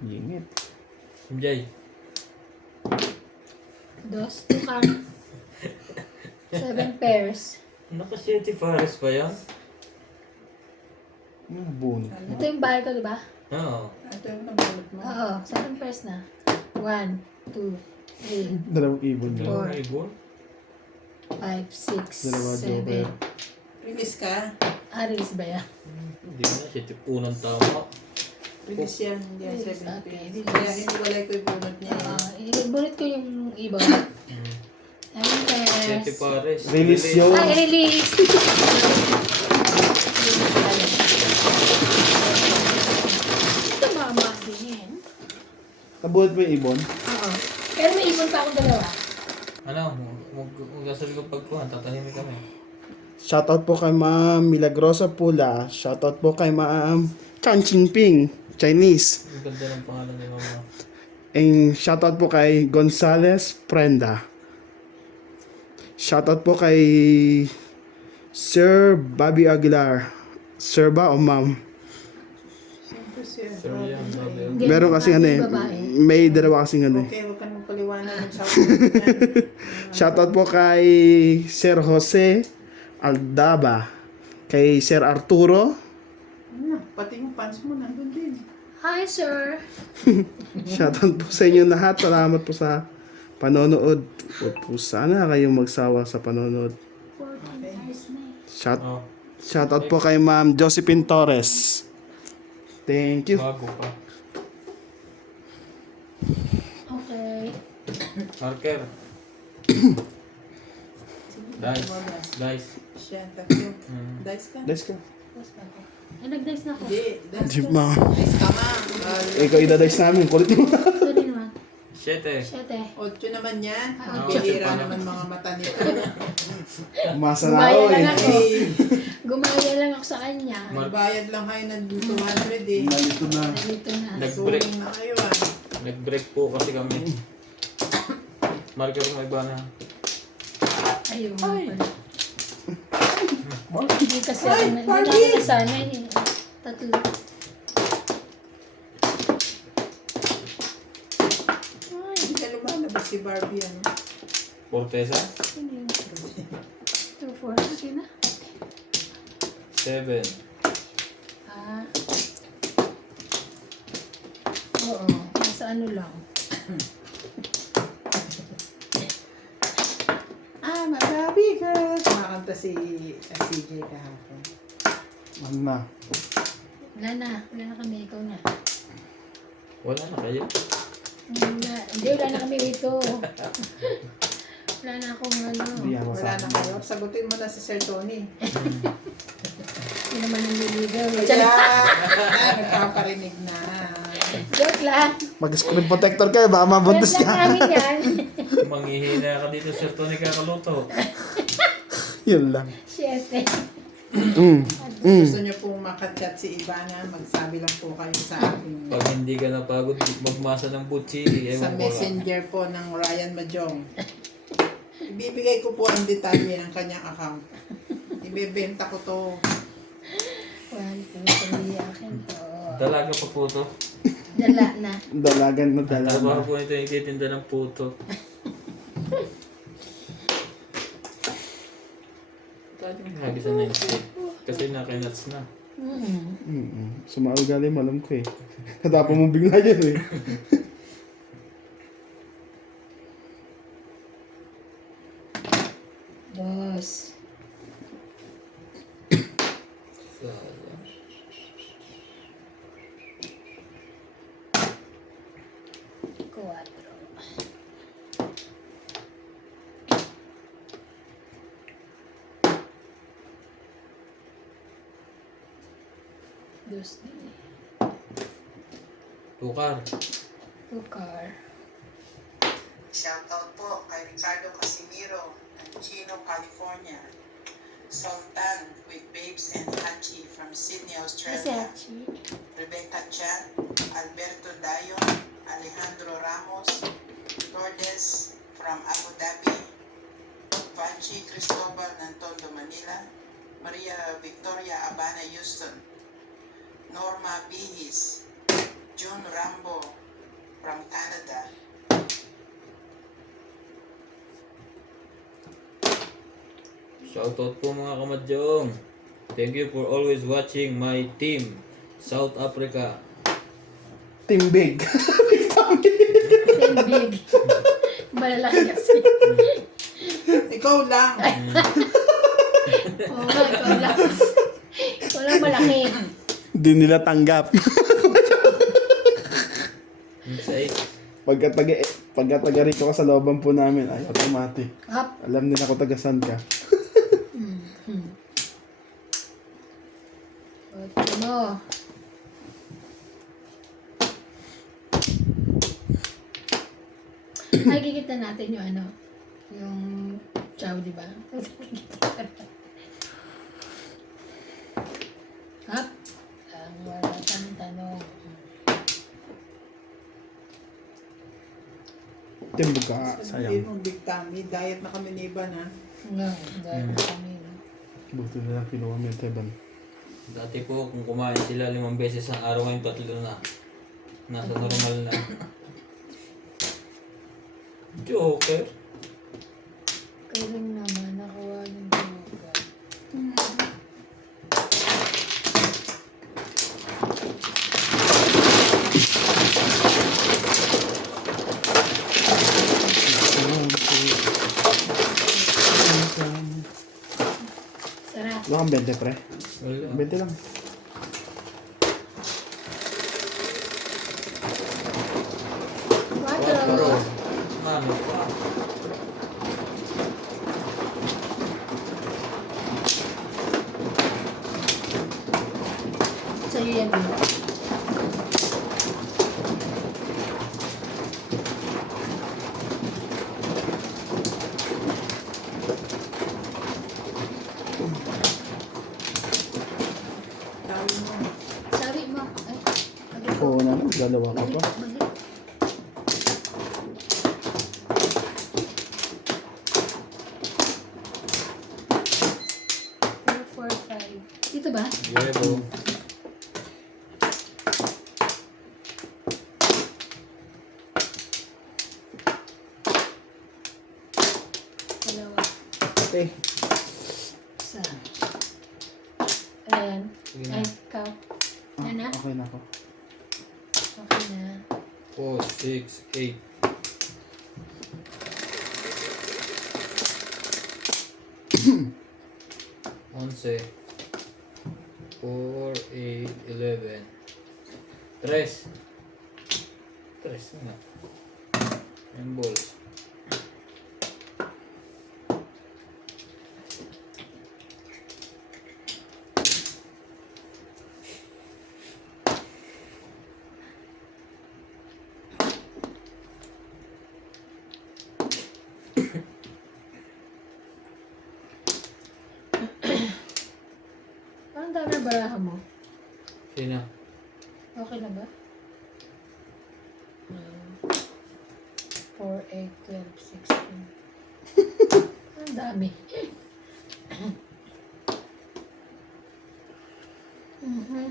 Yingit. Jay. Dos, tukar. 7 pairs. Naka-7 pares pa yan? Yung bunot. Ito yung bahay ko, di ba? Oo. Ito yung nabulot mo. Oo, 7 pairs na. 1, 2, 3, Dalawang ibon na. Four. Dalawang ibon? 5, 6, Dalawa joker. 7. Release ka. Aris ba yan? Hindi na, 7 punang tama. Release yan. Hindi yan Release, 7 okay, days. release. Kaya iniwalay ko yung bunot niya. Ibunit ko yung ibon. 7 pairs. 7 pares. Release yun. Ay, release! Ito mama din. Nabuhat mo yung ibon? Oo. Pero may ibon pa akong dalawa. Ano, magkasal ko pagkuhan, tatahimik kami. Shoutout po kay Ma'am Milagrosa Pula. Shoutout po kay Ma'am Chan Ping, Chinese. Ang ganda ng pangalan ni mama. And shoutout po kay Gonzales Prenda. Shoutout po kay Sir Bobby Aguilar. Sir ba o ma'am? Siyempre siya. Sir yan, babe. Hindi, Meron kasing ano eh. babae. May dalawa kasing ano eh. Okay, huwag ka nang paliwanag. Shoutout po kay Sir Jose Aldaba, kay Sir Arturo. Pati yung pants mo nandun din. Hi, sir. Shoutout po sa inyo lahat. Salamat po sa panonood. Huwag po sana kayong magsawa sa panonood. 14 hours na eh. Shoutout po kay Ma'am Josephine Torres. Thank you. Bago pa. Okay. Marker. Dice. Siya, tatlo. Mm. Dice ka? Dice ka. Tapos pa ako. Ay, nag-dice na ako. Hindi, dice Di ka. ba? Dice ka ma. Ikaw idadice namin. Kulit mo. Sorry naman. 7. 7. 8 naman yan. Ah, ocho. Bihira naman mga mata nito. Umasa na Gumaya ako lang eh. ako. Eh, Gumaya lang ako sa kanya. magbayad lang kayo ng 200 eh. Nalito na. Nandito na. Nag-break. Suling na kayo ah. Nag-break po kasi kami. Marker may iba na. Ayun. Hindi kasi Ay, ako Barbie! hindi nasanay. Tatlo. Ay, Hindi ka lumalabas si Barbie ano. Fortesa. sino yun? 2, 4. Sige na. 7. Ah. Oo. Nasa ano lang. Magabigas! Kumakanta si CJ kahapon. Ano na? Wala na. Wala na kami. Ikaw na. Wala na kayo. Wala. Hindi, wala na kami dito. Wala na akong ano. Hindi ako Wala na kayo. Sagutin mo na si Sir Tony. Hindi naman ang niligaw. Kaya, nagpaparinig na. Joke lang. Mag-screen protector kayo. Baka mabuntis Joke lang ka. namin yan. Manghihina ka dito, Sir Tony, kakaluto. Yun lang. Siyete. Gusto niyo pong makachat si Ivana, magsabi lang po kayo sa akin. Pag hindi ka napagod magmasa ng butchi, Sa ewan ko lang. messenger po ng Ryan Majong. Ibibigay ko po ang detalye ng kanyang account. Ibebenta ko to. One, two, three. Akin to. Dalaga pa po to. Dala na. Dalagan na Trabaho dalaga. po nito yung ititinda ng puto. Hagi sa 90. Kasi nakinats na. Sumaugali mo, alam ko eh. Natapon mo bigla yan eh. Dos. Sayang. Cuatro. Dos din eh. Tukar. Tukar. Shoutout po kay Ricardo Casimiro ng Chino, California. Sultan with Babes and Hachi from Sydney, Kasi Australia. Hachi. Rebecca Chan, Alberto Dayo, Alejandro Ramos, Lourdes from Abu Dhabi, Vanchi Cristobal ng Tondo, Manila, Maria Victoria Abana, Houston, Norma Bihis, June Rambo from Canada, Shoutout po mga kamadyong. Thank you for always watching my team, South Africa. Team Big. Ten big. Malalaki kasi. ikaw lang. Oo nga, ikaw lang. Ikaw lang malaki. Hindi nila tanggap. Sa 8. Pagka taga rito ka sa looban po namin, ay automatic. Hap. Alam nila kung taga saan ka. Ocho mo. Ay, kikita natin yung ano. Yung chow, di ba? Hap. Ang wala kang tanong. Team Buka, Sabihin sayang. mong big tummy, diet na kami ni Ivan ha. Nga, dahil na kami. No? Buti na lang kinuha mo yung Teban. Dati po, kung kumain sila 5 beses ang araw, ngayon 3 na. Nasa normal na. Joker. Kaya rin naman, nakuha yung joker. Sarap. Wala kang 20 pre. Wala. 20 lang. Quattro. Quattro. Ano pa? Sa'yo yan yun. Sabi mo. Ay, sabi ko. Oo naman, dalawa ka Balik, pa. balik. Four, 5. Dito ba? Yellow. Dalawa. Okay. Isa. Ayan. Sige na. Ay, ikaw. Yan na? Okay na ako. Okay na. 4, 6, 8. Once. 4, 8, 11. Tres. Tres na. Yung balls. Parang dami na baraha mo. Sino? Okay na ba? 4, 8, 12, 16. Ang dami. Mhm.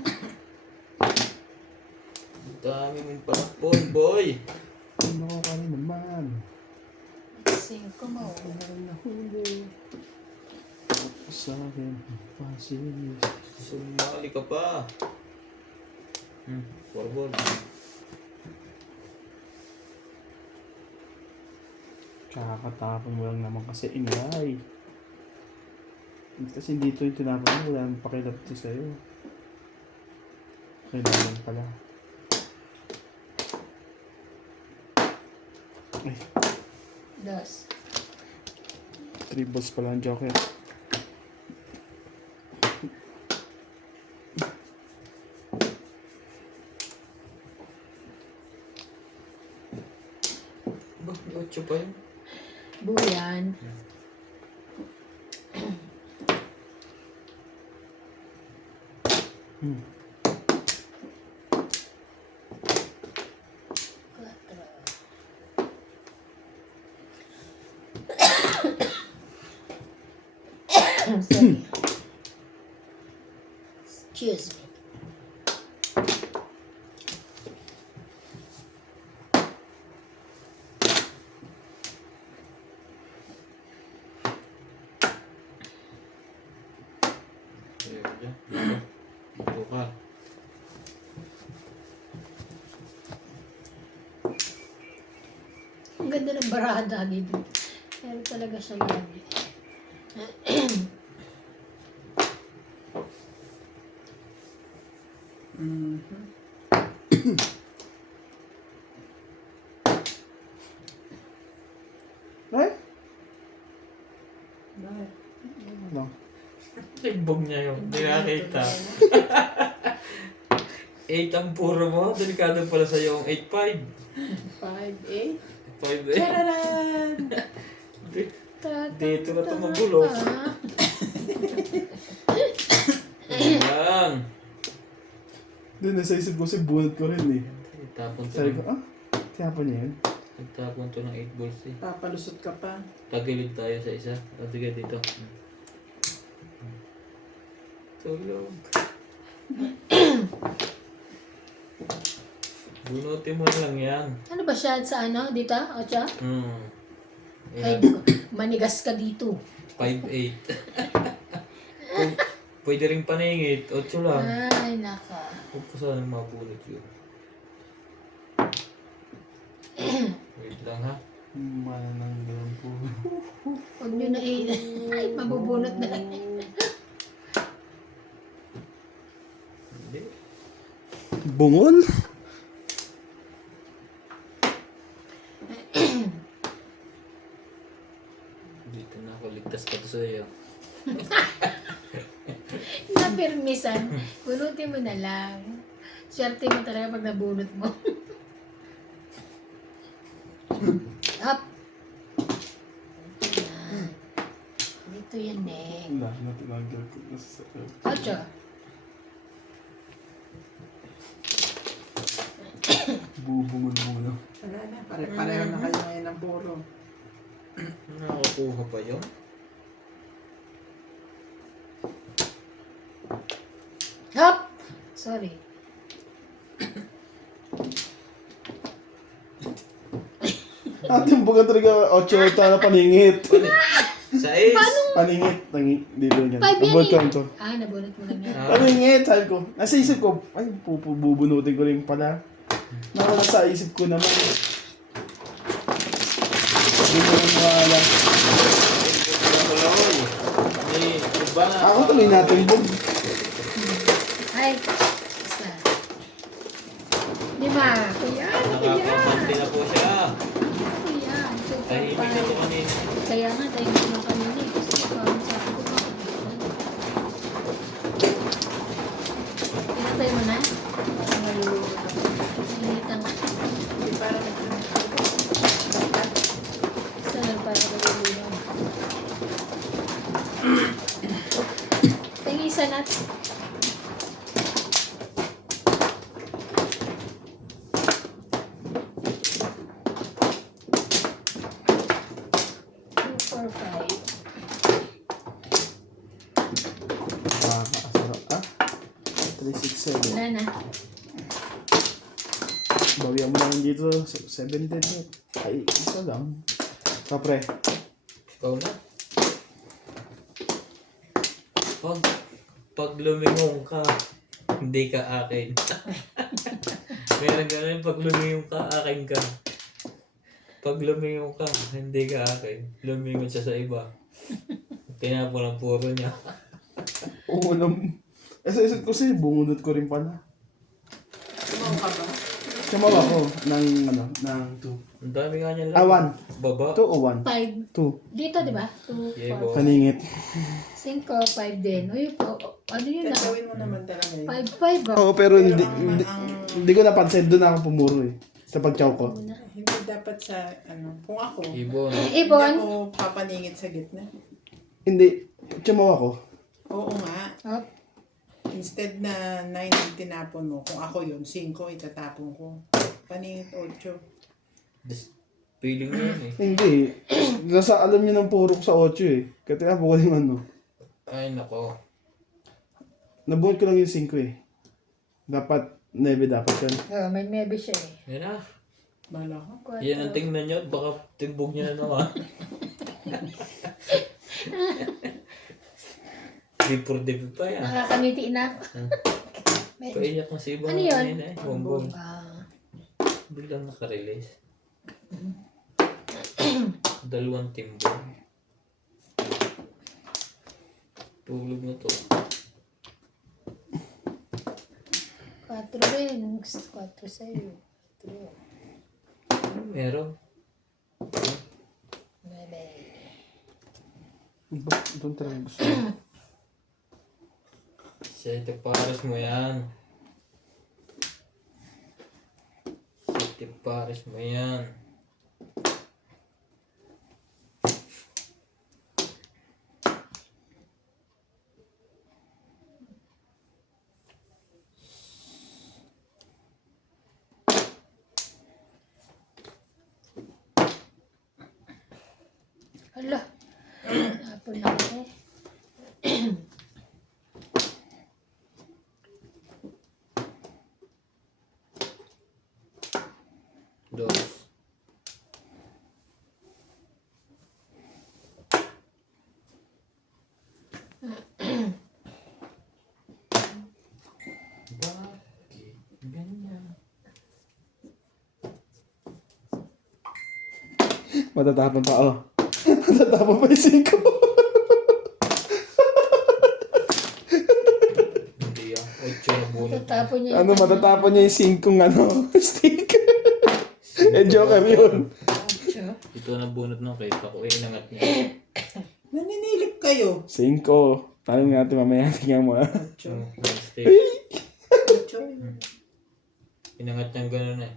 Ang dami mong palakboy, boy. Ano ka rin naman? 5 mo. Ay, nahuli. Tapos sa akin, pasis. Sumali ka pa. 4 ball. Kakatapon mo lang naman kasi ingay. Kasi dito yung tinapon mo, wala nang pakilap ito sa'yo. Kailangan pala. Ay, 2. 3 balls pala ang joker. Ba, 8 pa yun. Buyan. Hmm. 4. Sorry. Excuse me. Ayun ka dyan. Dito ka. Ang ganda ng baraha dito. Pero talaga siya lagi. Ay? Bakit? Ano? Tigbog niya yun. Hindi nakakita. 8 ang puro mo. Delikado pala sa yung 8-5. 5, 5 eh. Tararan! Dito na ito magulo. Lang. Doon, nasa isip ko si bunot ko rin eh. Itapon to. Sabi ko, tinapon niya yun? Itapon to ng 8 balls eh. Papalusot ka pa. Tagilid tayo sa isa. O sige dito. Tulog. Bunutin mo lang yan. Ano ba siya sa ano? Dito? Ocho? Yan. Ay, di ko. Manigas ka dito. 5'8". Pwede rin paningit. 8 lang. Ay, naka. Huwag ko sana mabunot yun. Wait lang ha. Mananggalang po. Huwag nyo na ay, mabubunot na lang. Hindi. Bungol? Dito na ako. Ligtas ka to sa'yo. Napirmisan. Bunutin mo na lang. Swerte mo talaga pag nabunot mo. Up. Yan. Dito yan, Neng. Wala na tinanggal ko na sa... Ocho. Bubungol muna. Wala na, pare-pareho na kayo ngayon ng puro. Nakakuha pa yun? Up. Sorry. Ating bukan talaga 8 na paningit. Sa is. Paningit. Dito yan. Five yan Abot ko eh. ito. Ah, nabunot mo lang yan. Paningit, sabi ko. Nasa isip ko, ay, bubunutin ko rin pala. Nawala sa isip ko naman. Hindi ko rin mawala. Iba na. Ako tuloy natin, Bog. Ay. Isa. Lima. Kuya. Nakakabante na po siya. Kuya. Tahimik na to kanina. Kaya nga, tahimik na kanina. Gusto ko parang sabi ko ba? Pinatay mo na? Parang maluluwa ako. Nainitan ka. Hindi parang Isa lang para maluluwa. Tingin isa nuts. Two, four, five. Nakakasarap. 3, 6, 7. Wala na. Bawian mo lang dito. 7 din. Ay, isa lang. Kapre. Ikaw na. Pag lumingong ka, hindi ka akin. Meron ganun, pag lumingong ka, akin ka. Pag lumingong ka, hindi ka akin. Lumingon siya sa iba. Tinapon ang puro niya. Oo naman. Sa isip ko sa'yo, bungunot ko rin pala. tumaw ka ba? Sumawa ko ng, ng 2. Ang dami nga niya lang. 1. Baba. 2 o 1? Five. 2. Dito, di ba? Two, Yeah, four, boss. Paningit. cinco, five din. Uy, ano yun na? Gagawin mo naman talaga yun. Five, five. Oo, pero Pero hindi, hindi ko napansin. Doon ako pumuro eh. Sa pagchaw ko. Hindi dapat sa, kung ako, Ibon. hindi Ibon. ako papaningit sa gitna. Hindi. Sumawa ko. Oo nga. Up. Instead na 9 yung tinapon mo, kung ako yun, 5 itatapon ko. Paningit 8. Feeling niya yun eh. Hindi. Nasa alam niyo ng puro ko sa 8 eh. Kaya ako yung ano. Ay, nako. Nabuhat ko lang yung 5 eh. Dapat, 9 dapat yan. Oh, may maybe siya eh. Yan na. Bala ko. Quatro. Yan ang tingnan niyo. Baka timbog niya na naman. Di pa yan. Nakakangiti na. May- Paiyak na si Ibon. Ano yun? Kanina eh. Bongbong. Ah, Biglang nakarelease. 2 timbog. Tulog na to. quatro rin. Gusto quatro sa'yo. Quatro. Ano meron? Nueve. Doon talaga gusto. Sete pares mo yan. Sete pares mo yan. Hala. Hapon na ako eh. Matatapon pa, oh. Matatapon pa yung 5. Hindi ah. 8 na bunot. Tatapon niya Ano, matatapon niya yung 5 ano, stick. Eh, joker yun. Ocho. Ito na bunot ng cake ako. Inangat niya. Naninilip kayo. 5. Tanong natin mamaya. Tingnan mo, ah. Mistake. Choy. Inangat niyang gano'n eh.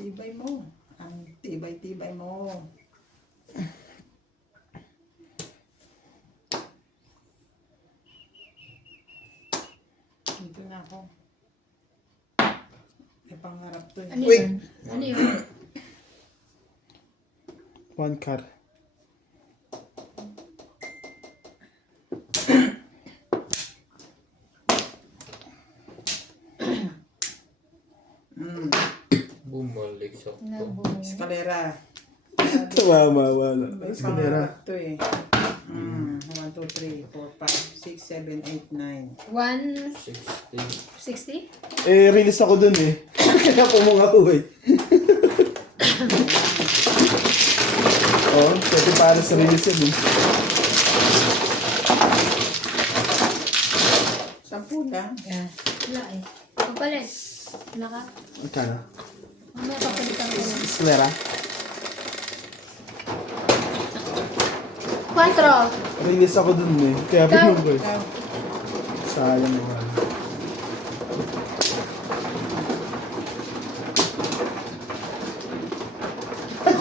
Tibay mo. Ang tibay-tibay mo. Dito na ako. May pangarap to eh. Ano yun? Ano yun? 1 card. Bumalik sa Eskalera. Tumama, wala. May Eskalera. pangarap to eh. 1, 2, 3, 4, 5, 6, 7, 8, 9. 60. 160? Eh, release ako dun eh. Kaya pumunga ako eh. Oh, pwede para sa release yun eh. 10 lang. Yeah. Wala eh. Kapalit. Wala ka? Magkano? Mamaya papalitan ko yun. Eskalera? 4. Release ako dun eh. Kaya pinong ko eh. Ikaw. Sayang mo.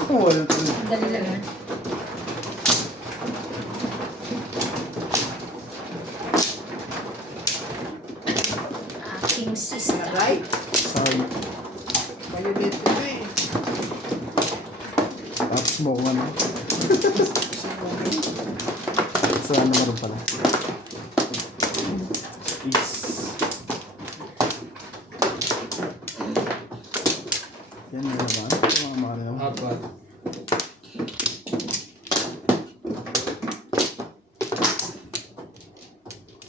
Wala to. Dali lang ah. Aking sister. Right. Sorry. Violet ito eh. Tapos mo kung ano. So ano meron pala? Peace. Yan na naman. Mga mara naman. Apat.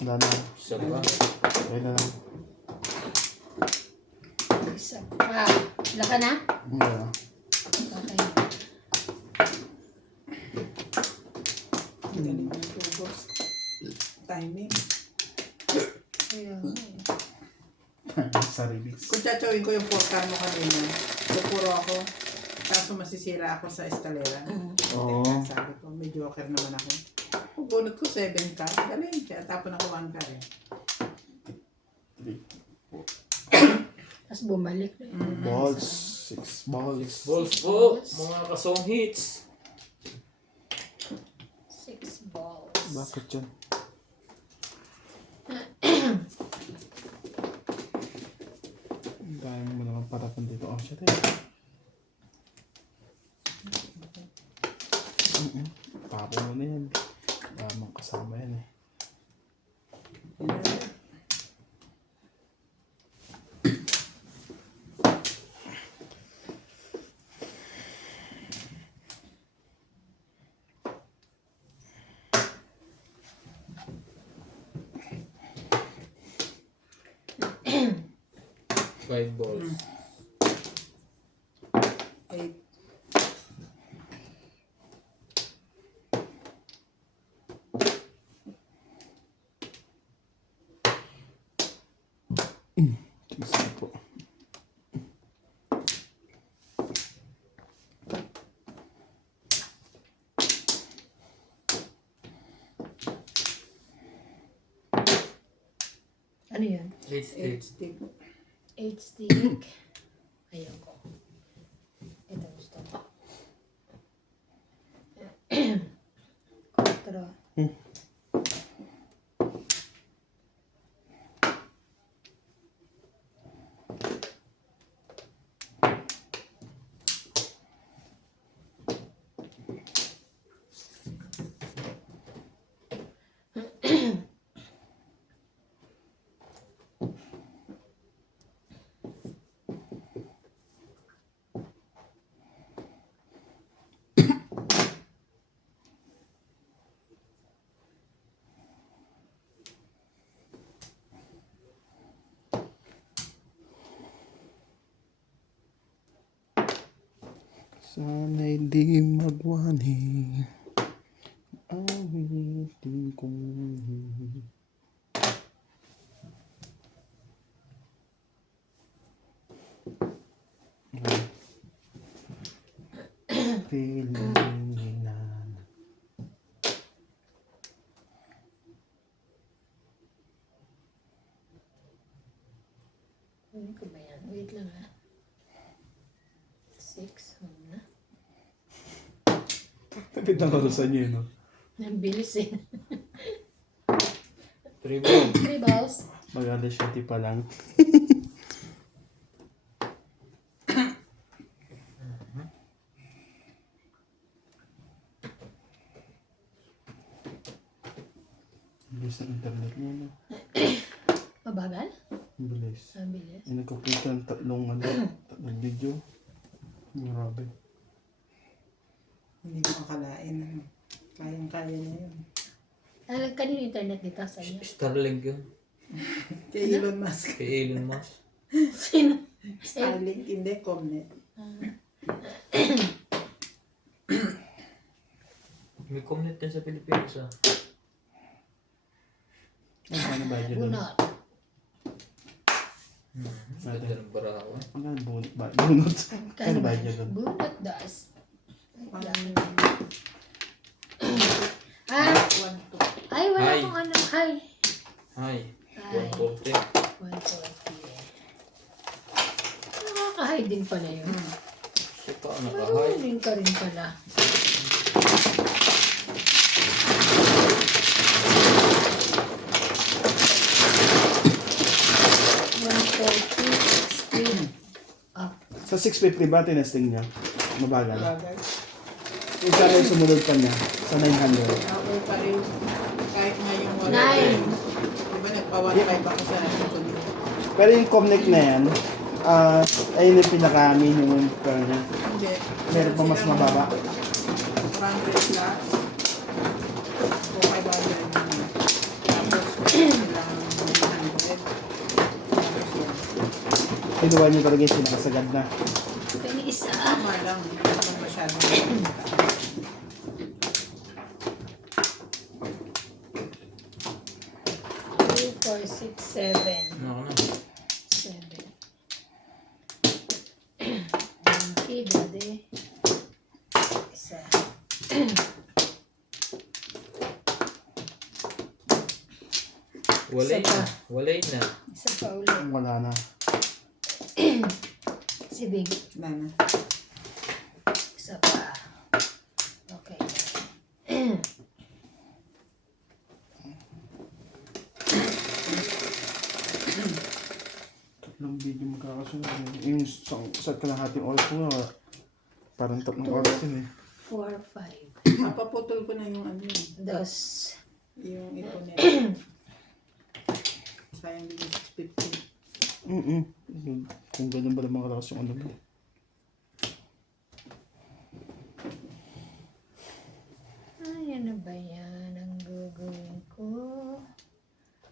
Wala na. Isa pa. Okay na lang. Isa pa. Wala ka na? Yeah. Okay. Galing ng tubos. Timing. Ayun. Sa remix. Kung chachawin ko yung portal mo kanina, pupuro ako. Kaso masisira ako sa eskalera. Oo. Sabi ko, may joker naman ako. Kung bunot ko 7 ka, galing. Kaya tapon ako 1 ka eh. Tapos bumalik. Balls. 6 balls. Balls po. Mga kasong hits. 6 balls. Bakit yun? Ang dami mo naman parapan dito. Oh, shit eh. Tapo mo na yan. Damang kasama yan eh. Five balls. 8. Sige po. Ano yun? 8 stick. 8 stick. Ayaw ko. Ito gusto ko. 4. Sana'y di magwani. Awitin ko. Pilinginan. Ano ko ba yan? Wait lang ha. 6, na. Tapit na karusan niyo, no? Ang bilis eh. 3 balls. 3 balls. Maganda siya, pa lang. Bilis ng internet niya, no? Mabagal? Bilis. Ang bilis. Yung nagkapunta ng tatlong video. Grabe. Hindi mo akalain. Ano. Kayang-kaya na yun. Kanino internet dito sa inyo? Starlink yun. Kay Elon Musk. Kay Elon Musk. Sino? Starlink, hindi, Comnet. May community din sa Pilipinas ah. Ano ba dyan? Bunot. Ganda ng barawan. Ano ba? Bunot. Ano ba dyan? Bunot das. Parang Ah, 1, 2. ay wala Hi. akong ano. Hi. Hi. Hi. 140. 140. Nakaka-hide din pala yun. Siya pa naka-high. Marunong ka rin pala. Speed up. Sa 650 ba tinesting niya? Mabagal. Bagay. Yung sana yung sumunod pa niya sa 900. Okay pa rin. Kahit nga yung wala. Nine. Diba nagpa-1.5 ako sa susunod. Pero yung Comnect na yan, ayun yung pinaka-minimum pa niya. Hindi. Meron pa mas mababa. 400 plus. O 500 naman. Tapos kailangan 100. Tapos yan. Kinuha niyo talaga yung pinakasagad na. Penny isa. Tama lang. Hindi naman masyadong mataas. 2, 4, 6, 7. Ano na? 7. Okay, daddy. Isa. Walay Isa pa. na. Walay na. Isa pa ulit. Wala na. Si Big. Wala na. Isa pa. Okay. Tatlong video magkakasunod. Yung sa kalahating oras ko nga, parang tatlong oras yun eh. 4, 5. Papaputol ko na yung ano yun. Dos. Yung ito na sayang din yung 650. Kung ganun ba naman kalakas yung ano mo. Ay, ano ba yan ang gagawin ko?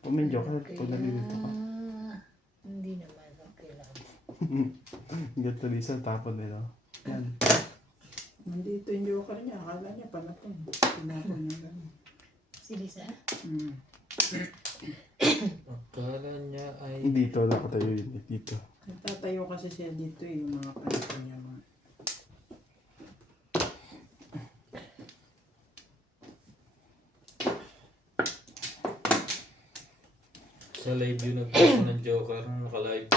Pumindyo ka pag nalilito ka. Hindi naman. Okay lang. Ganito Lisa, tapon nila. Yan. Nandito yung joker niya. Akala niya panapon. Pinapon niya gano'n. Si Lisa? Akala niya ay... Dito, nakatayo yun. Dito. Nagtatayo kasi siya dito yung mga panapon niya. Mga. Sa live yun nagpapon ng Joker. Naka-live.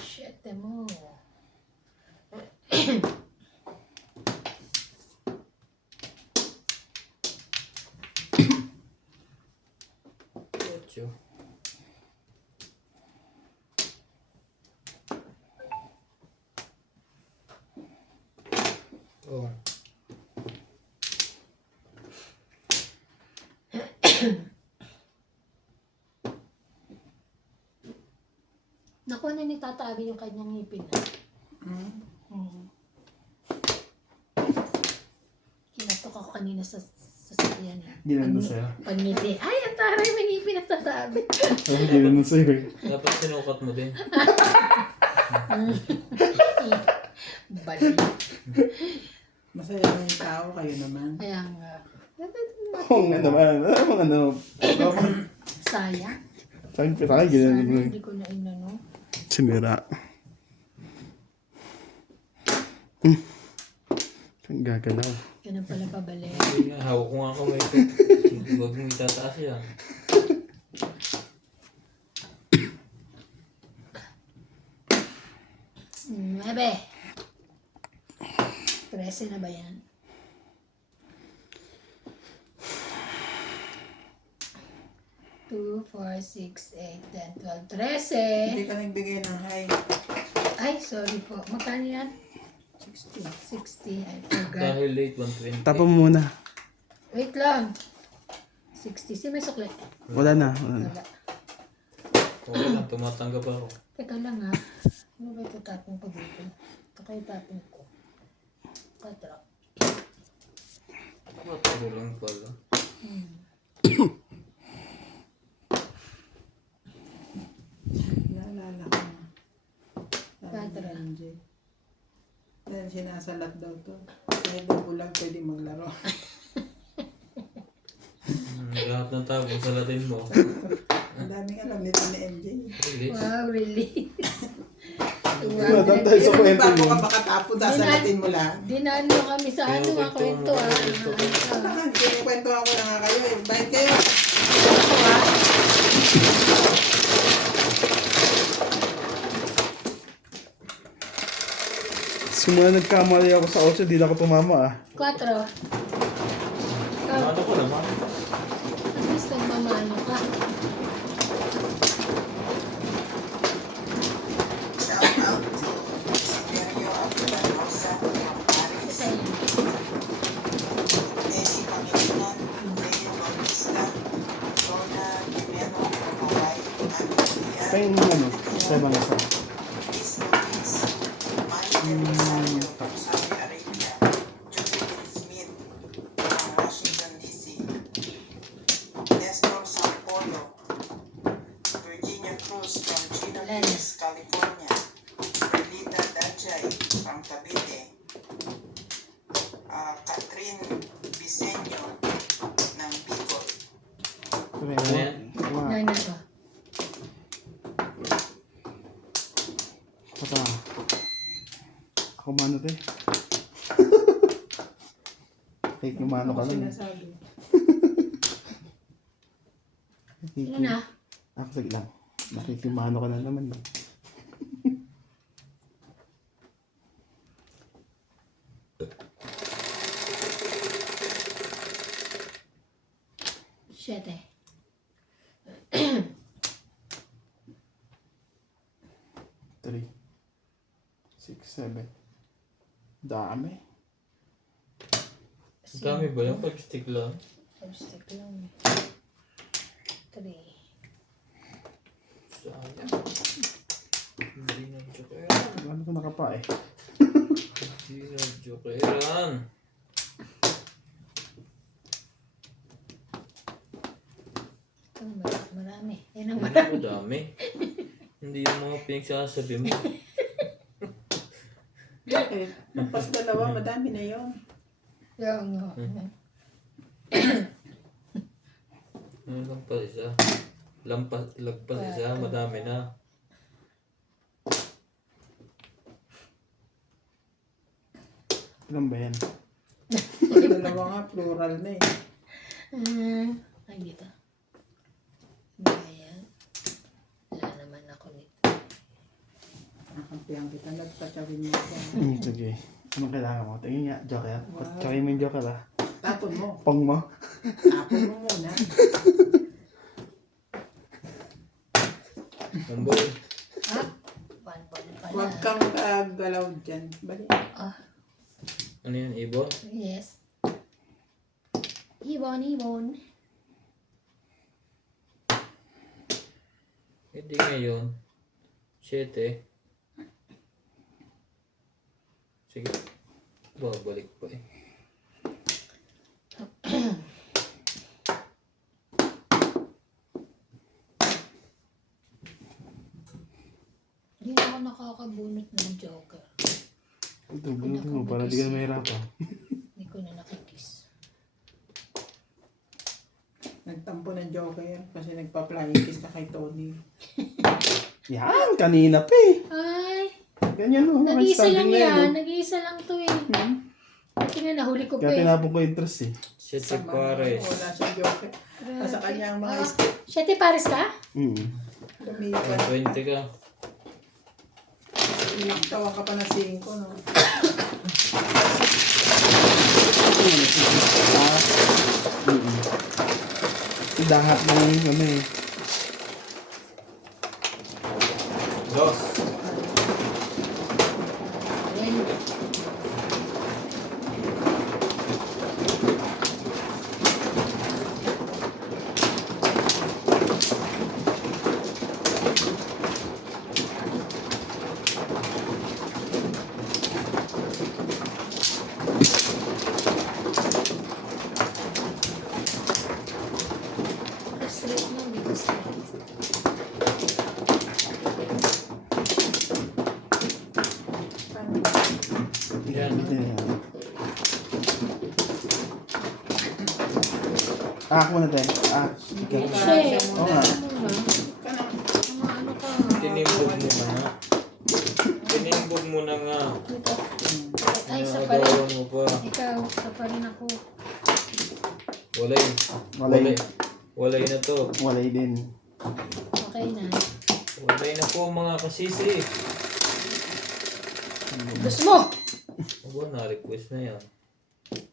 Shit mo. Ocho. Oh. Nakuha na ni Tata Abi yung kanyang ngipin. Kinatok ako kanina sa sasakyan eh. Ginano sa'yo. Pangiti. Ay, ang taray, may ngipin na sa tabi. Ang ginano sa'yo eh. Dapat sinukat mo din. Bali. Masaya yung tao, kayo naman. Kaya nga. Oo nga naman. Ano. Sayang. Saan kita kayo ginano Sana mo eh. hindi ko na inano. Sinira. Ang gagalaw. Ganun pala pabalik. Hindi nga, hawak ko nga kamay ko. Huwag mo itataas yan. Nuebe. 13 na ba yan? Two, 4, 6, 8, 10, 12, 13. Hindi ka nagbigay ng high. Ay, sorry po. Magkano yan? 60. 60. I forgot. Dahil late 120. Tapa mo muna. Wait lang. 60. Si may sukli. Wala na. Wala na. Wala. Okay lang, tumatanggap ako. Teka lang ha. Ano ba ito tapong ko dito? Ito kayo tapong ko. 4. Puro lang pala. Naalala ko. Sabi Tatra. ni MJ. Dahil sinasalat daw to. Kaya daw bulag pwede maglaro. Lahat ng tao sa Latin mo. Ang daming alam nito ni MJ. Really? Wow, really? Wala tayo sa kwento Bago niyo. ka makatapos, sasalatin mo lang. Dinano kami sa ano nga kwento ha. Kinukwento ako na nga kayo. Bait kayo. Ako ha. Simula nagkamali ako sa 8, di na ako tumama ah. 4. Ano ko naman? At least nagmamano ka. Shout out to Siberio Abdulanosa from Paris, Isa yun. Eddie Pangilinan, Leo Bautista, Rona Jimeno from Hawaii, Angelia, Kaya yung ano, sa ibang isa. Chris Luis, Michael Rosario from Saudi Arabia, Jubilin Smith from Washington DC, Nestor Sampolo, Virginia Cruz from Chino Hills, California, Relita Dajay from Cavite, Catherine Biseño ng Bicol. Kaya, Nine na ba? Pata. Ako mano te. Kahit yung mano ka lang. Sinasabi. Sino na? Ako sige lang. Nakikimano ka na naman. Eh. Siyete. 3, 6, 7. Dami. Ang dami ba yan? Pag-stick lang. Lipstick lang. 3. Sayang. Hindi na jokeran. Ano ko nakapa eh. Hindi na jokeran. Ito, marami. Yan ang Hindi marami. ko dami. Hindi yung mga pinagsasabi mo. Bakit? Pas dalawa, madami na yun. Yan nga. Ano lang pa isa? Lagpas isa, madami na. Ilan ba yan? Dalawa nga, plural na eh. Ay, dito. Ano ba yan? Wala naman ako nito. Nakampihan kita, nagpatsawin mo ka. Sige. Anong kailangan mo? Tingin nga, joker. Tsaka mo yung joker ah. Tapon mo. Pong mo. Tapon mo muna. Mamboy. Ah, 1 point pala. Huwag kang gagalaw dyan. Bali. Ah, Ano yan, Ibon? yes. Ibon, ibon. Hindi ngayon. 7. Sige. Babalik pa eh. nakakabunot ng joker. Ito, bunutin mo para di ka na mahirapan. Hindi ko na nakikiss. Nagtampo ng Joker kasi nagpa-flying kiss na kay Tony. Yan, kanina pa eh. Ay, Ganyan mo. nag-iisa lang standing na yan. eh. Nag-iisa lang to eh. Pati nga nahuli ko pa Kaya eh. tinapon ko yung interest eh. Siya si Sama, Pares. wala siyang Joker. Sa kanya ang mga Ah, Siyete pares ka? lumipat. 20 ka. Tawa ka pa na 5, no? Dahat na yung ano eh. Dos. Then, straight mo, hindi ko straight. Yan. Ako muna tayo. Ikaw. Shit. Oo nga. Ano ka? Tinimbog mo na nga. Tinimbog mo na nga. Ito. Ay, isa pa rin. Nagawa mo pa. Ikaw, isa pa rin ako. Walay. Walay. Walay na to. Walay din. Okay na. Walay na po mga kasisi. Gusto mo? Aba, na-request na yan.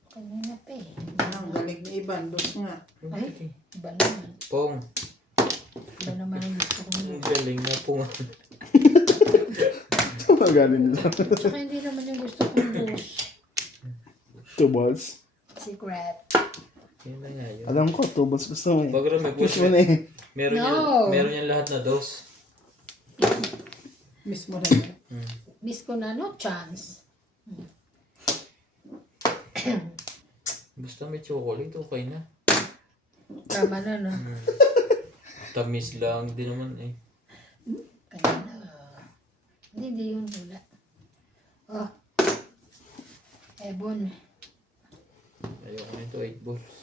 Kanina pa eh. Ang galing ni Ivan, dos nga. Ay, iba naman. Pong. Iba naman ang gusto ko Ang niya. galing na po. Magaling nila. Tsaka hindi naman yung gusto kong boss. 2 balls. Secret. Yan na nga yun. Alam ko, 2 balls gusto mo eh. Bagra may Push push mo na eh. Meron yan, No. meron yan lahat na dos. Mismo na yan. Miss ko na, no chance. Basta may chocolate, okay na. Tama na, no? Tamis lang, di naman eh. Kaya na. Hindi yun wala. Oh. Ebon. Ayoko na ito, 8 balls.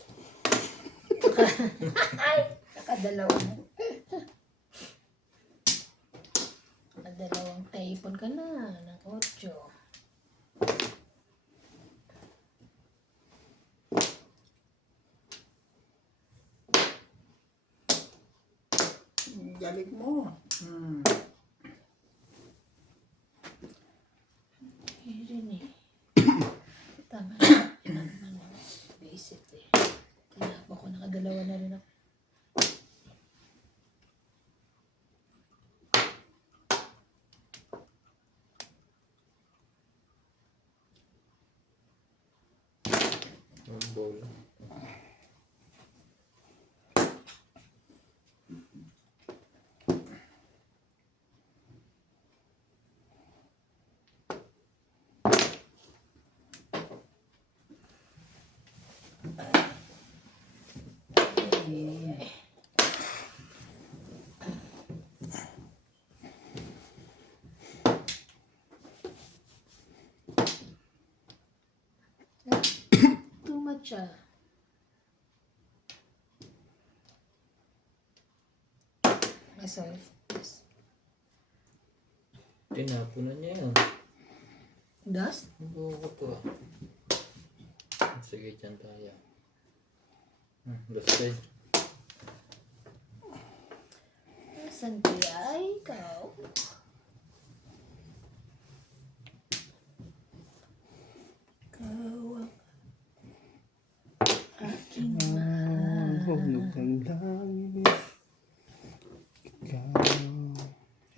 Nakadalawa na. Nakadalawang taipon ka na ng 8. Galing mo. Yun eh. Tama na. Yan naman. Basic eh. Tinapa ko, nakadalawa na rin ako. Ang ball. Too much ah. Sorry. Yes. Tinapunan niya yan. Dust? Oo ko to ah. Sige, dyan tayo. Basta Nasaan kaya ikaw? Ikaw ang aking mahal. Hulog ng langit. Ikaw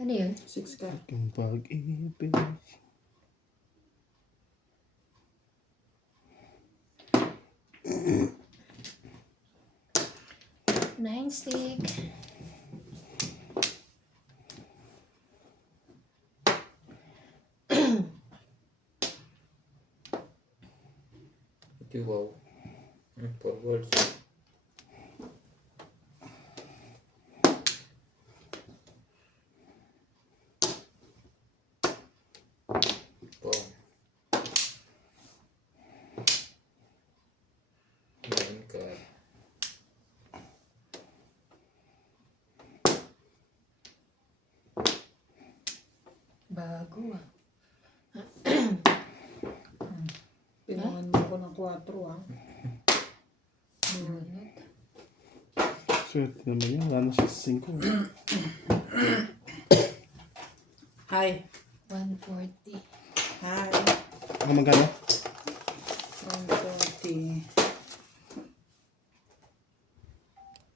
Ano yun? 6 ka. ang pag-ibig. Nine stick. ito wow. 4 balls. bago ah. Pinangan mo ko ng 4 ah. Bunot. Swerte naman yan. Wala na siya sa 5. Hi. 140. Hi. Ano magkano?